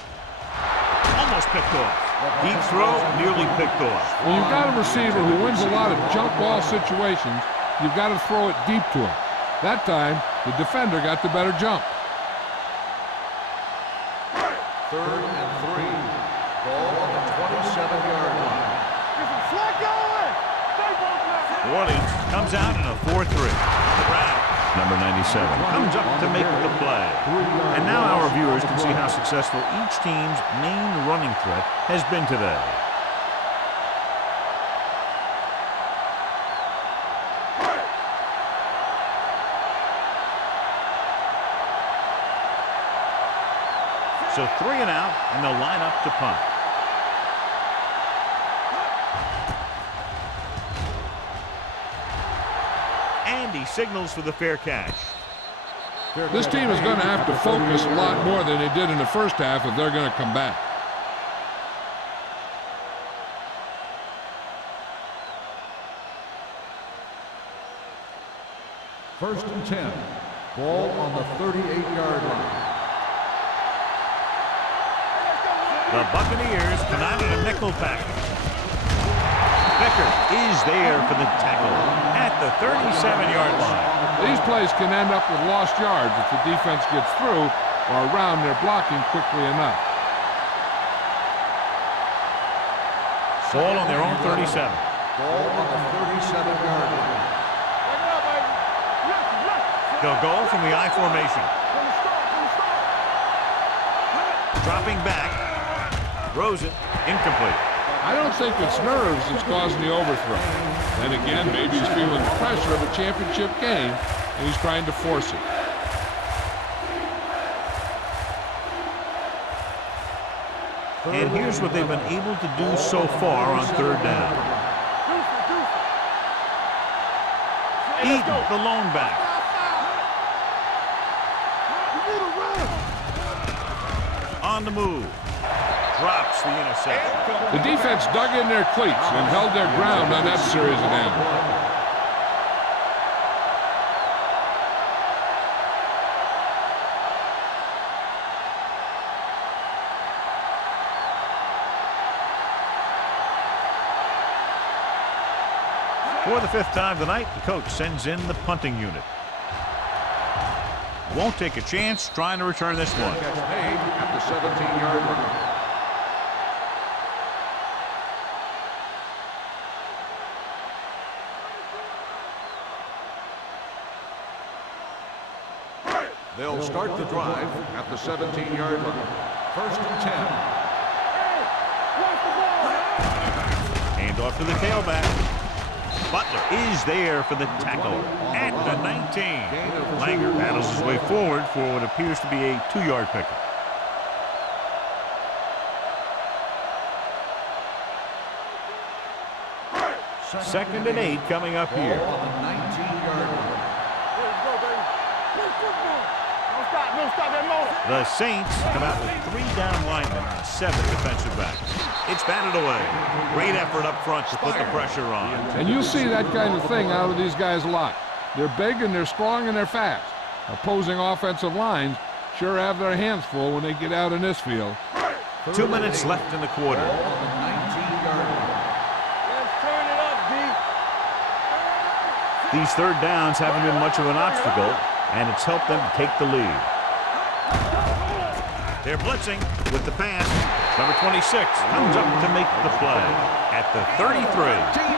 Almost picked off. Deep throw, nearly picked off. When you've got a receiver who wins a lot of jump ball situations, you've got to throw it deep to him. That time, the defender got the better jump. Third and 3. Ball on the 27-yard line. Get some slack going. Stay focused. New Orleans comes out in a 4-3. Brown, number 97, comes up to make the play. And now our viewers can see how successful each team's main running threat has been today. So 3 and out, and they'll line up to punt. And he signals for the fair catch. This team is going to have to focus a lot more than they did in the first half if they're going to come back. First and 10. Ball on the 38-yard line. The Buccaneers come out in a nickel package. Becker is there for the tackle at the 37-yard line. These plays can end up with lost yards if the defense gets through or around their blocking quickly enough. Ball on their own 37. Ball on the 37-yard line. Back it up, baby. Left. They'll go from the I formation. From the start. Dropping back. Throws it. Incomplete. I don't think it's nerves that's causing the overthrow. Then again, maybe he's feeling the pressure of a championship game, and he's trying to force it. And here's what they've been able to do so far on third down. Eaton, the lone back. On the move. Drops the interception. The defense dug in their cleats and held their ground on that series of downs. For the 5th time tonight, the coach sends in the punting unit. Won't take a chance trying to return this one. Catch made at the 17-yard line. They'll start the drive at the 17-yard line. First and 10. Hand off to the tailback. Butler is there for the tackle at the 19. Langer battles his way forward for what appears to be a 2-yard pickup. Second and 8 coming up here. On the 19-yard line. No, stop that motor. The Saints come out with 3 down linemen and 7 defensive backs. It's batted away. Great effort up front to put the pressure on. And you see that kind of thing out of these guys a lot. They're big and they're strong and they're fast. Opposing offensive lines sure have their hands full when they get out in this field. 2 minutes left in the quarter. Let's turn it up, D. These third downs haven't been much of an obstacle, and it's helped them to take the lead. They're blitzing with the pass. Number 26 comes up to make the play at the 33.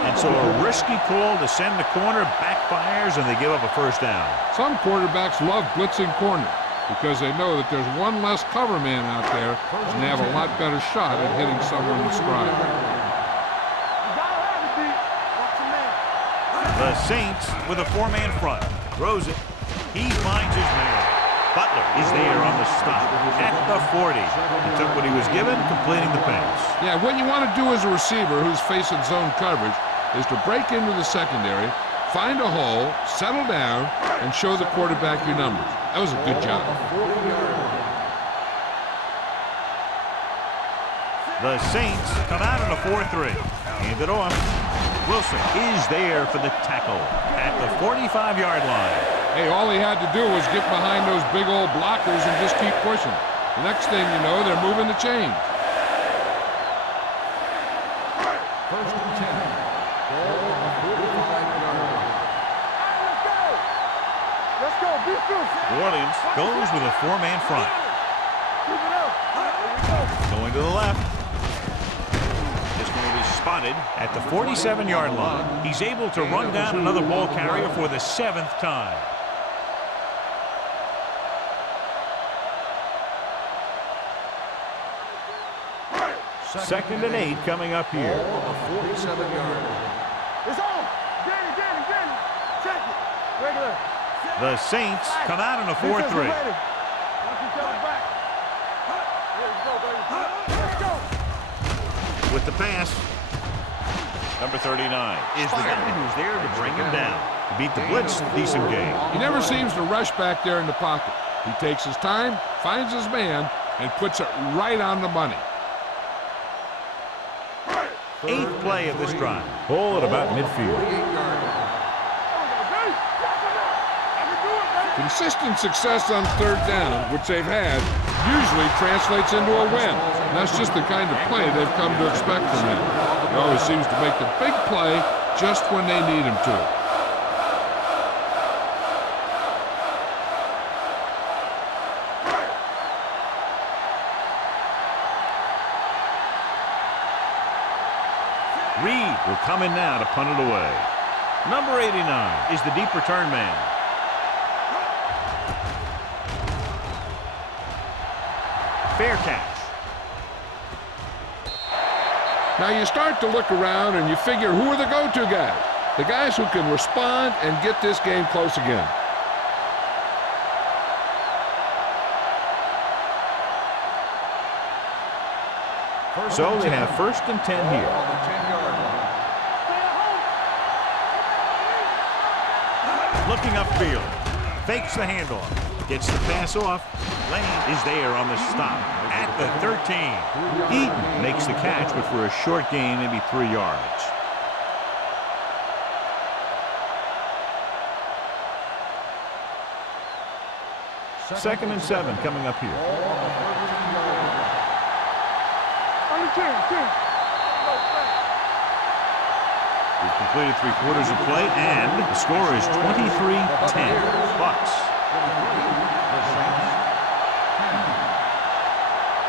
And so a risky call to send the corner backfires, and they give up a first down. Some quarterbacks love blitzing corners because they know that there's one less cover man out there and they have a lot better shot at hitting someone in stride. The Saints with a 4-man front. Throws it. He finds his man. Butler is there on the stop at the 40. He took what he was given, completing the pass. Yeah, what you want to do as a receiver who's facing zone coverage is to break into the secondary, find a hole, settle down, and show the quarterback your numbers. That was a good job. The Saints come out in a 4-3. Hand it off. Wilson is there for the tackle at the 45-yard line. Hey, all he had to do was get behind those big old blockers and just keep pushing. The next thing you know, they're moving the chains. First and 10. Ball on the 45-yard line. Let's go. Be true. New Orleans goes with a 4-man front. Keep it up. Here we go. Going to the left. This one will be spotted at the 47-yard line. He's able to run down another ball carrier for the 7th time. Second and 8 coming up here. Ball on the 47-yard line. It's on. Danny. Check it. Regular. The Saints come out in a Defense, 4-3. we're ready. Watch each other back. Here we go, baby. Let's go. With the pass. Number 39 is the guy who's there to bring him down. To beat the blitz, decent game. He never seems to rush back there in the pocket. He takes his time, finds his man, and puts it right on the money. 8th play of this drive. Ball at about midfield. 48-yard line. Consistent success on third down, which they've had, usually translates into a win. And that's just the kind of play they've come to expect from him. He always seems to make the big play just when they need him to. Reed will come in now to punt it away. Number 89 is the deep return man. Fair catch. Now you start to look around and you figure, who are the go-to guys? The guys who can respond and get this game close again. So they have first and 10 here. On the 10-yard line. Looking upfield. Fakes the handoff. Gets the pass off. Lane is there on the stop at the 13. Eaton makes the catch, but for a short gain, maybe 3 yards. Second and 7 coming up here. On the 10. We've completed 3/4 of play, and the score is 23-10. Bucks.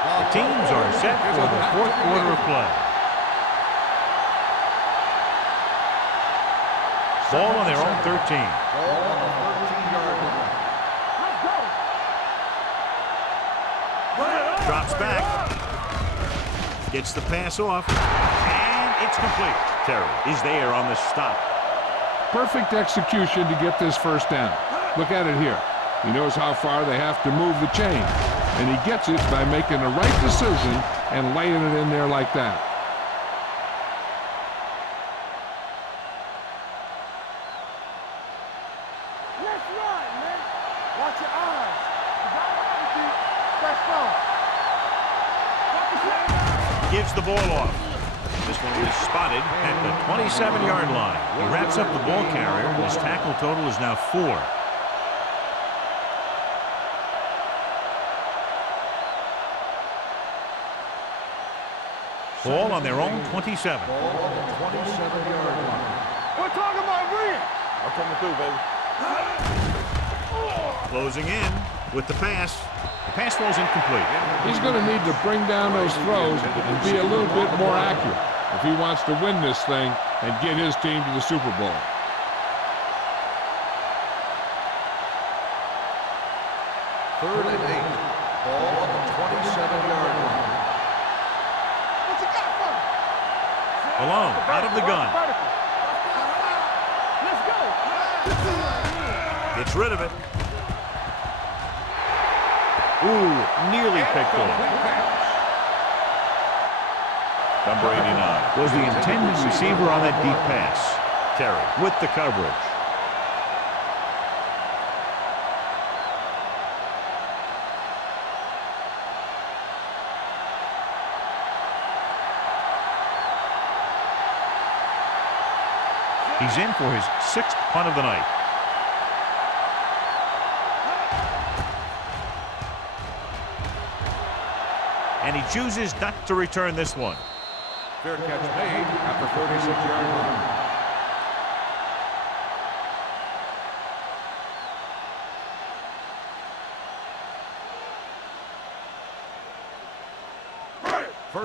The teams are set for the 4th quarter of play. Ball on their own 13. Ball on the 13-yard line. Drops back. Gets the pass off. And it's complete. Terry is there on the stop. Perfect execution to get this first down. Look at it here. He knows how far they have to move the chain. And he gets it by making the right decision and laying it in there like that. Let's run, man. Watch your eyes. Gives the ball off. This one is spotted at the 27-yard line. He wraps up the ball carrier. His tackle total is now 4. Ball on their own 27. Ball on the 27-yard line. We're talking about Reed. I'm coming through, baby. Closing in with the pass. The pass falls incomplete. He's going to need to bring down those throws and be a little bit more accurate if he wants to win this thing and get his team to the Super Bowl. Third and 8. Ball on the 27-yard line. What you got for me? Alone, out of the gun. Let's go. Gets rid of it. Ooh, nearly picked off. Number 89 was the intended receiver on that deep pass. Terry with the coverage. He's in for his 6th punt of the night. And he chooses not to return this one. Fair catch made at the 36-yard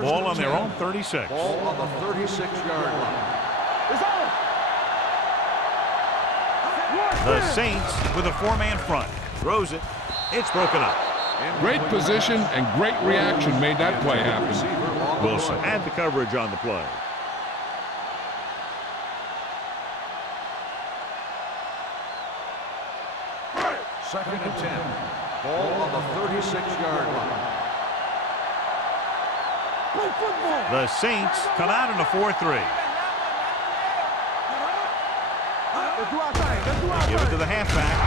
line. Ball on their own 36. Ball on the 36-yard line. It's on. The Saints with a 4-man front. Throws it. It's broken up. Great position and great reaction made that play happen. Wilson had the coverage on the play. Second and 10. Ball on the 36-yard line. Play football. The Saints come out in a 4-3. Let's do our thing. Let's do our Give it to thing. the halfback.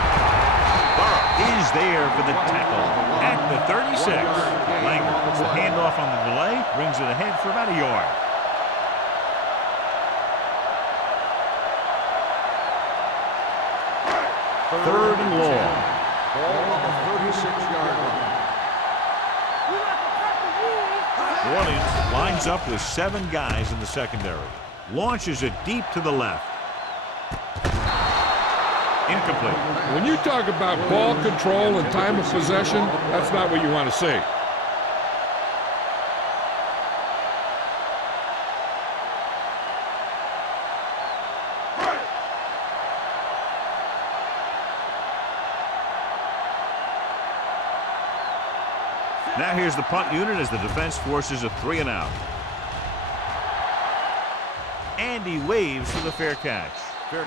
Burrow is there for the tackle at the 36. Langer puts the handoff on the delay, brings it ahead for about a yard. Third and long. Ball on the 36-yard line. We like to cut the rules. New Orleans lines up with 7 guys in the secondary. Launches it deep to the left. Incomplete. When you talk about ball control and time of possession, that's not what you want to see. Now here's the punt unit as the defense forces a 3-and-out. And he waves for the fair catch.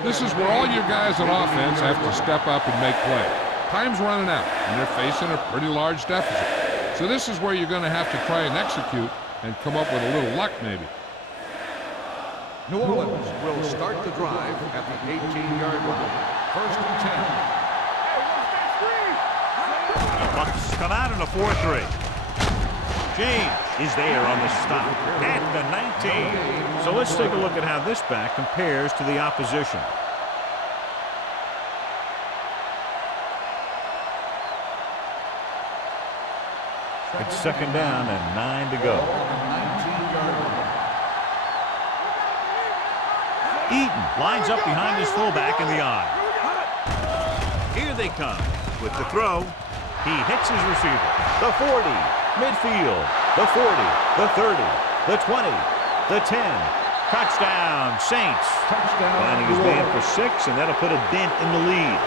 This is where all your guys on offense have to step up and make plays. Time's running out, and they're facing a pretty large deficit. So this is where you're going to have to try and execute and come up with a little luck, maybe. New Orleans will start the drive at the 18-yard line. First and 10. The Bucs come out in a 4-3. James is there on the stop at the 19. So let's take a look at how this back compares to the opposition. It's second down and 9 to go. Eaton lines up behind his fullback in the eye. Here they come with the throw. He hits his receiver. The 40, midfield, the 40, the 30, the 20, the 10. Touchdown, Saints. Planning his man for 6, and that'll put a dent in the lead.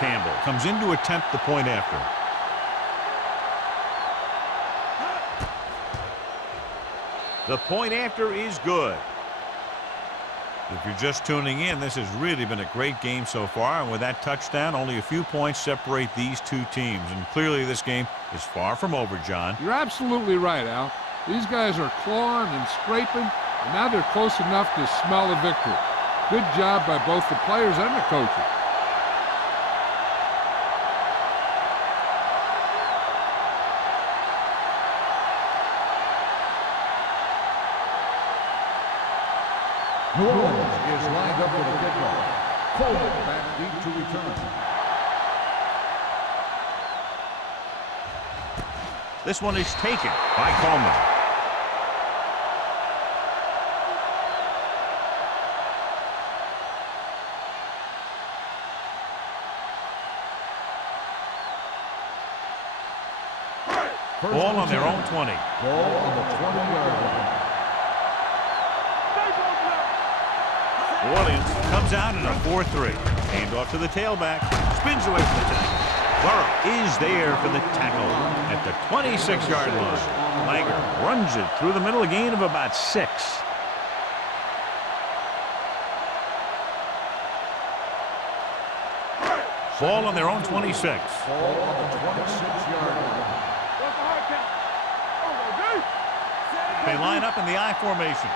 Campbell comes in to attempt the point after. The point after is good. If you're just tuning in, this has really been a great game so far, and with that touchdown, only a few points separate these two teams. And clearly this game is far from over, John. You're absolutely right, Al. These guys are clawing and scraping, and now they're close enough to smell a victory. Good job by both the players and the coaches. New Orleans is lined up for the kickoff. Coleman back deep to return. This one is taken by Coleman. Ball on their own 20. Ball on the 20-yard line. New Orleans comes out in a 4-3. Hand off to the tailback. Spins away from the tackle. Burrow is there for the tackle at the 26-yard line. Langer runs it through the middle, a gain of about 6. Ball on their own 26. Ball on the 26-yard line. They line up in the I formation.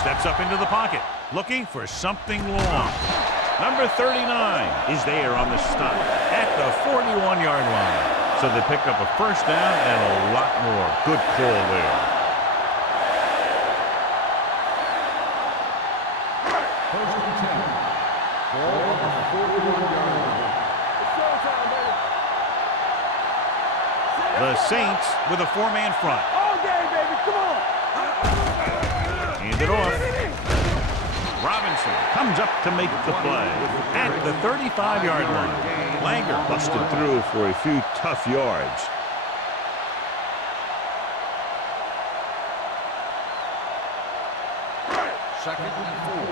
Steps up into the pocket, looking for something long. Number 39 is there on the stop at the 41-yard line. So they pick up a first down and a lot more. Good call there. First and 10. Ball on the 41-yard line. The Saints with a 4-man front. All game, baby, come on. Hand it off. Robinson comes up to make the play at the 35-yard line. Langer busted through for a few tough yards. Second and 4.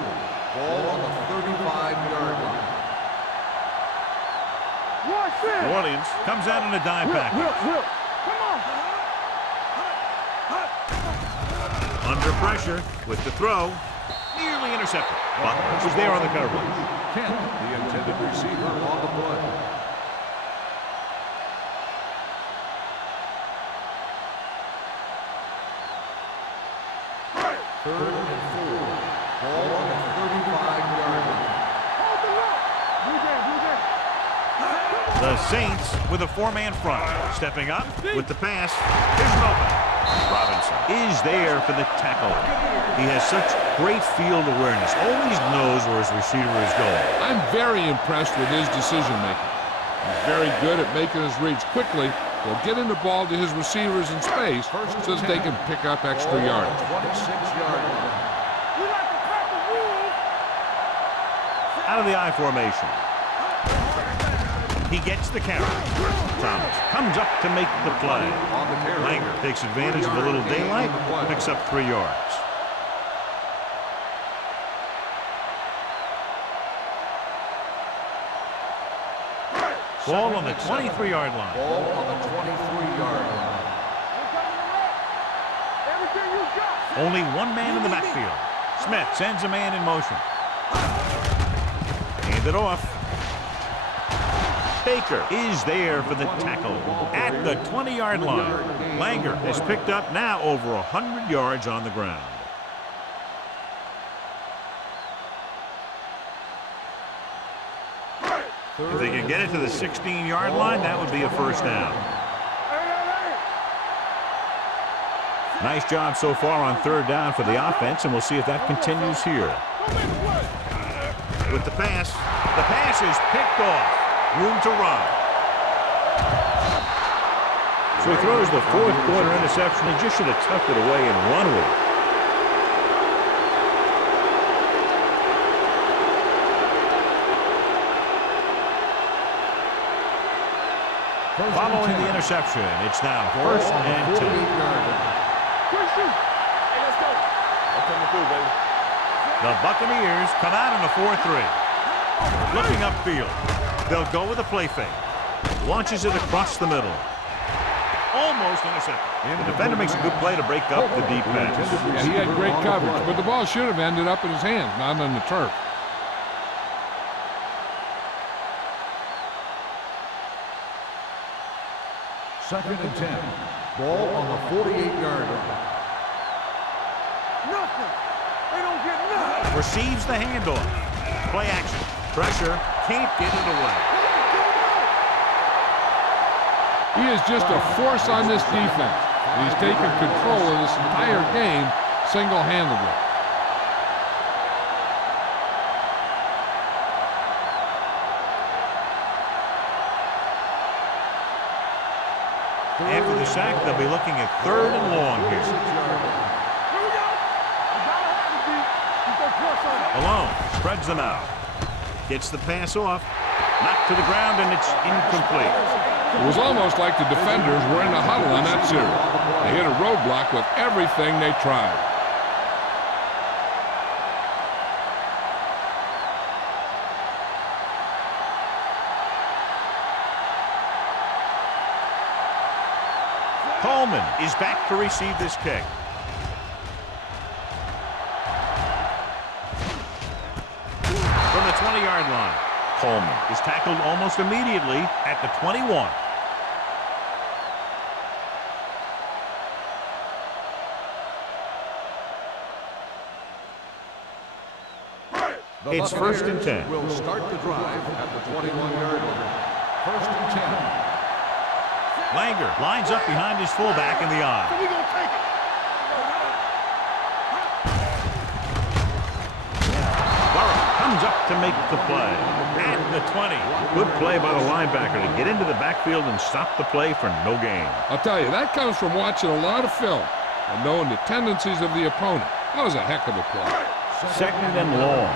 Ball on the 35-yard line. New Orleans comes out in a dime package. Come on. Under pressure with the throw. Nearly intercepted. Butler was there on the coverage. Kent, the intended receiver, on the play. Third and 4. Ball on the 35-yard line. The Saints with a 4-man front. Stepping up with the pass. Here's an opening. Robinson is there for the tackle. He has such great field awareness. Always knows where his receiver is going. I'm very impressed with his decision-making. He's very good at making his reads quickly. He'll get in the ball to his receivers in space so that they can pick up extra yardage. 26-yard line. Out of the I formation. He gets the carry. Thomas comes up to make the play. Langer takes advantage of a little daylight, picks up 3 yards. Ball on the 23-yard line. Ball on the 23-yard line. Only one man in the backfield. Smith sends a man in motion. Hand it off. Baker is there for the tackle at the 20-yard line. Langer has picked up now over 100 yards on the ground. If they can get it to the 16-yard line, that would be a first down. Nice job so far on third down for the offense, and we'll see if that continues here. With the pass is picked off. Room to run. So he throws the 4th quarter interception. He just should have tucked it away and run with it. Following the interception, it's now 1st and 2. The Buccaneers come out in a 4-3. Looking upfield. They'll go with a play fake. Launches it across the middle. almost intercepted. The defender makes a good play to break up the defense. Yeah, he had great coverage, but the ball should have ended up in his hands, not on the turf. Second and 10. Ball on the 48-yard line. Nothing. They don't get nothing. Receives the handoff. Play action. Pressure. Can't get it away. He is just a force on this defense. And he's taken control of this entire game single-handedly. After the sack, they'll be looking at 3rd and long here. Here we go. You gotta have it, D. Keep that press on it. Alone. Spreads them out. Gets the pass off. Knocked to the ground, and it's incomplete. It was almost like the defenders were in a huddle on that series. They hit a roadblock with everything they tried. Coleman is back to receive this kick. From the 20-yard line, Coleman is tackled almost immediately at the 21. It's 1st and 10. Will start the drive at the 21-yard line. 1st and 10. Langer lines up behind his fullback in the eye. We gonna take it. Burrow comes up to make the play. At the 20. Good play by the linebacker to get into the backfield and stop the play for no gain. I'll tell you, that comes from watching a lot of film and knowing the tendencies of the opponent. That was a heck of a play. 2nd and long.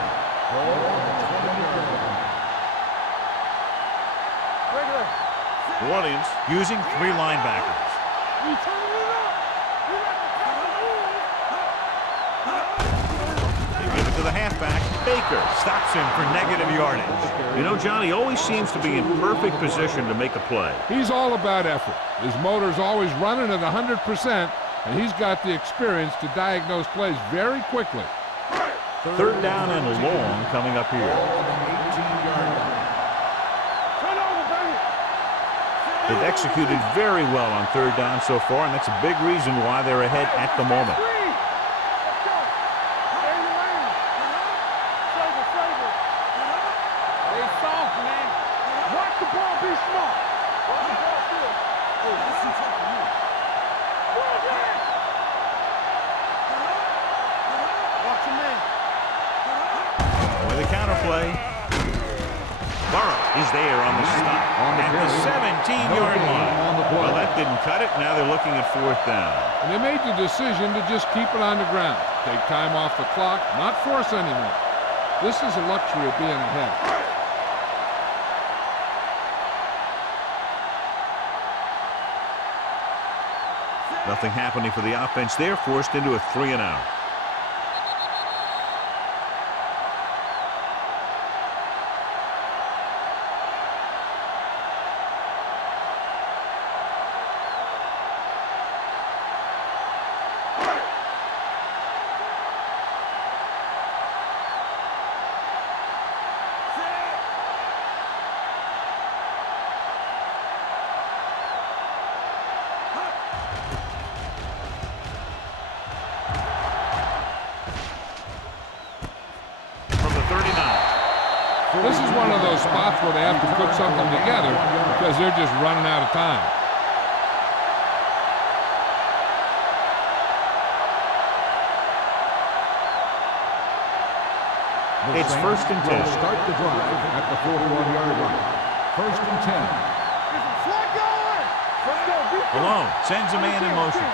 Regular. New Orleans using 3 linebackers. You turning it up. You got the They give it to the halfback. Baker stops him for negative yardage. You know, John, he always seems to be in perfect position to make a play. He's all about effort. His motor's always running at 100%, and he's got the experience to diagnose plays very quickly. 3rd down and long coming up here. They've executed very well on 3rd down so far, and that's a big reason why they're ahead at the moment. They soft, man. Watch the ball be smart. Watch the ball good. Oh, this is for you. Watch him in. With a counterplay. Burrow is there on the stop at the 17-yard line. Well, that didn't cut it. Now they're looking at 4th down. And they made the decision to just keep it on the ground. Take time off the clock, not force anything. This is a luxury of being ahead. Nothing happening for the offense there, forced into a 3 and out. This is one of those spots where they have to put something together because they're just running out of time. It's 1st and 10. Start the drive at the 41-yard line. 1st and 10. Flag going. Let's go. Alone sends a man in motion.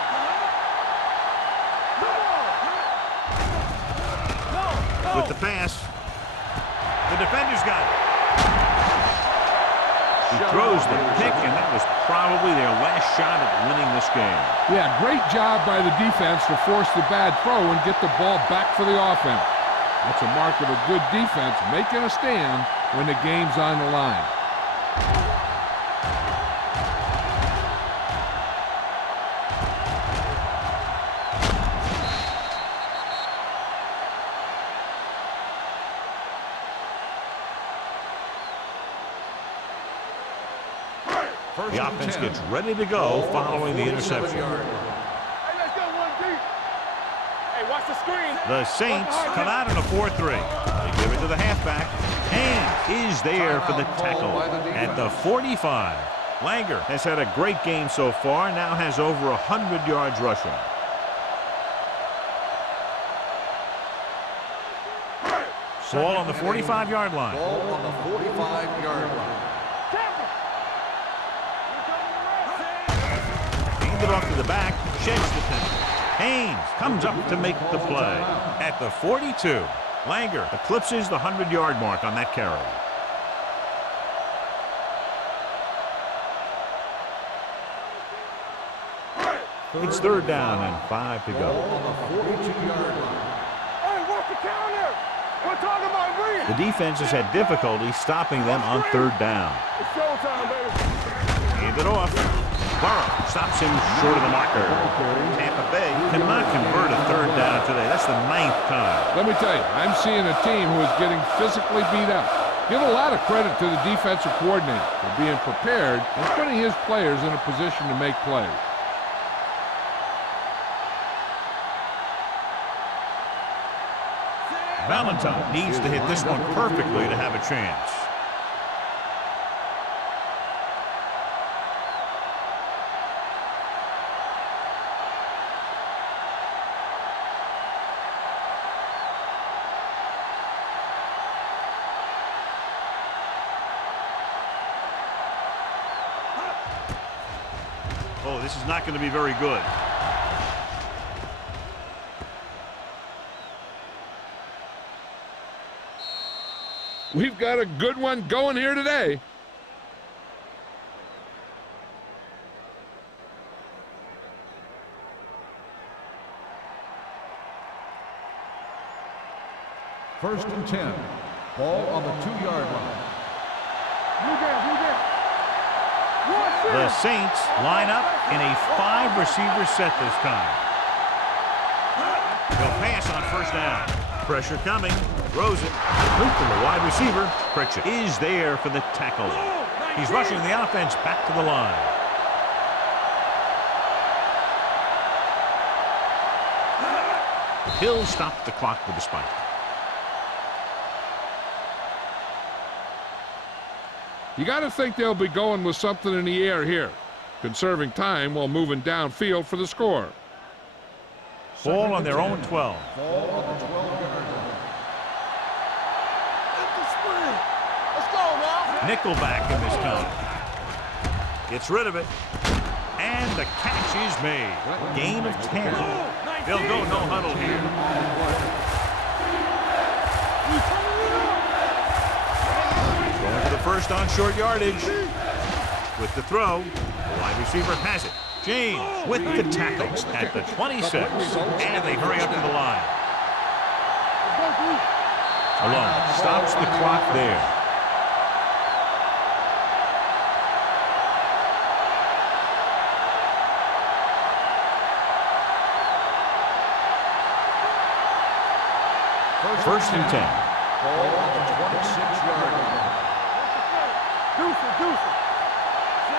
With the pass. The defender's got it. He throws the pick, and that was probably their last shot at winning this game. Yeah, great job by the defense to force the bad throw and get the ball back for the offense. That's a mark of a good defense making a stand when the game's on the line. The offense gets ready to go following the interception. Hey, let's go one deep. Hey, watch the screen. The Saints come out in a 4-3. They give it to the halfback. And is there for the tackle at the 45. Langer has had a great game so far, now has over 100 yards rushing. Ball on the 45-yard line. Ball on the 45-yard line. Hand it off to the back, sheds the tackle. Haynes comes up to make the play at the 42. Langer eclipses the 100-yard mark on that carry. It's 3rd down and 5 to go. On the 42-yard line. Hey, what's the counter? We're talking about green. The defense has had difficulty stopping them on 3rd down. It's showtime, baby. Hand it off. Burrow stops him short of the marker. Tampa Bay cannot convert a 3rd down today. That's the 9th time. Let me tell you, I'm seeing a team who is getting physically beat up. Give a lot of credit to the defensive coordinator for being prepared and putting his players in a position to make plays. Valentine needs to hit this one perfectly to have a chance. Oh, this is not going to be very good. We've got a good one going here today. First and 10. Ball on the 2-yard line. You get. The Saints line up in a 5-receiver set this time. They'll pass on 1st down. Pressure coming. Throws it. Loop to the wide receiver. Pritchett is there for the tackle. He's rushing the offense back to the line. Hill stopped the clock with the spike. You got to think they'll be going with something in the air here, conserving time while moving downfield for the score. Ball on their own 12. Ball on the 12-yard line. Let's go, now. Nickelback in this time. Gets rid of it. And the catch is made. Gain of 10. They'll go no huddle here. Going to the first on short yardage. With the throw, the wide receiver has it. James with the tackles at the 26. And they hurry up to the line. Alone stops the clock there. First and 10. Ball on the 26-yard line. Deuce.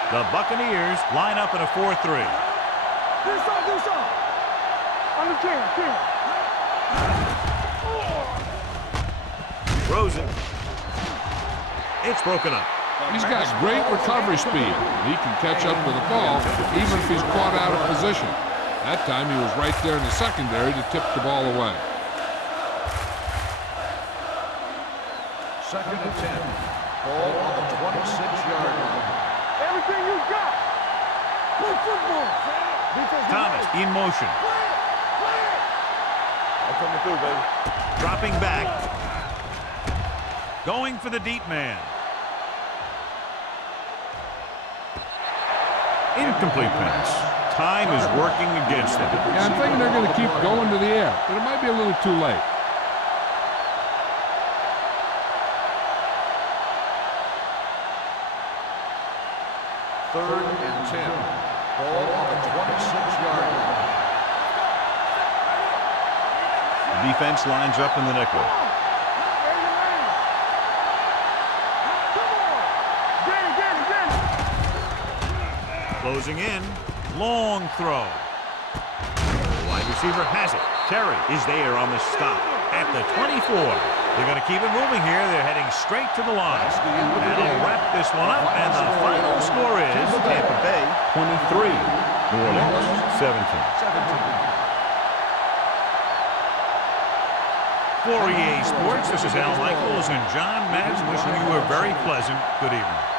The Buccaneers line up in a 4-3. Do some. On the 10. Throws it. It's broken up. He's got great recovery speed. He can catch up to the ball even if he's caught out of position. That time he was right there in the secondary to tip the ball away. Second and 10. Ball on the 26-yard line. Everything you got. Play football. Thomas in motion. I'm coming through, baby. Dropping back. Going for the deep man. Incomplete pass. Time is working against them. Yeah, I'm thinking they're going to keep going to the air, but it might be a little too late. Third and 10. Ball on the 26-yard line. The defense lines up in the nickel. Closing in. Long throw. Wide receiver has it. Terry is there on the stop at the 24. They're going to keep it moving here. They're heading straight to the line. That'll wrap this one up, and the final score is Tampa Bay 23, New Orleans 17. For EA Sports, this is Al Michaels and John Madden wishing you a very pleasant good evening.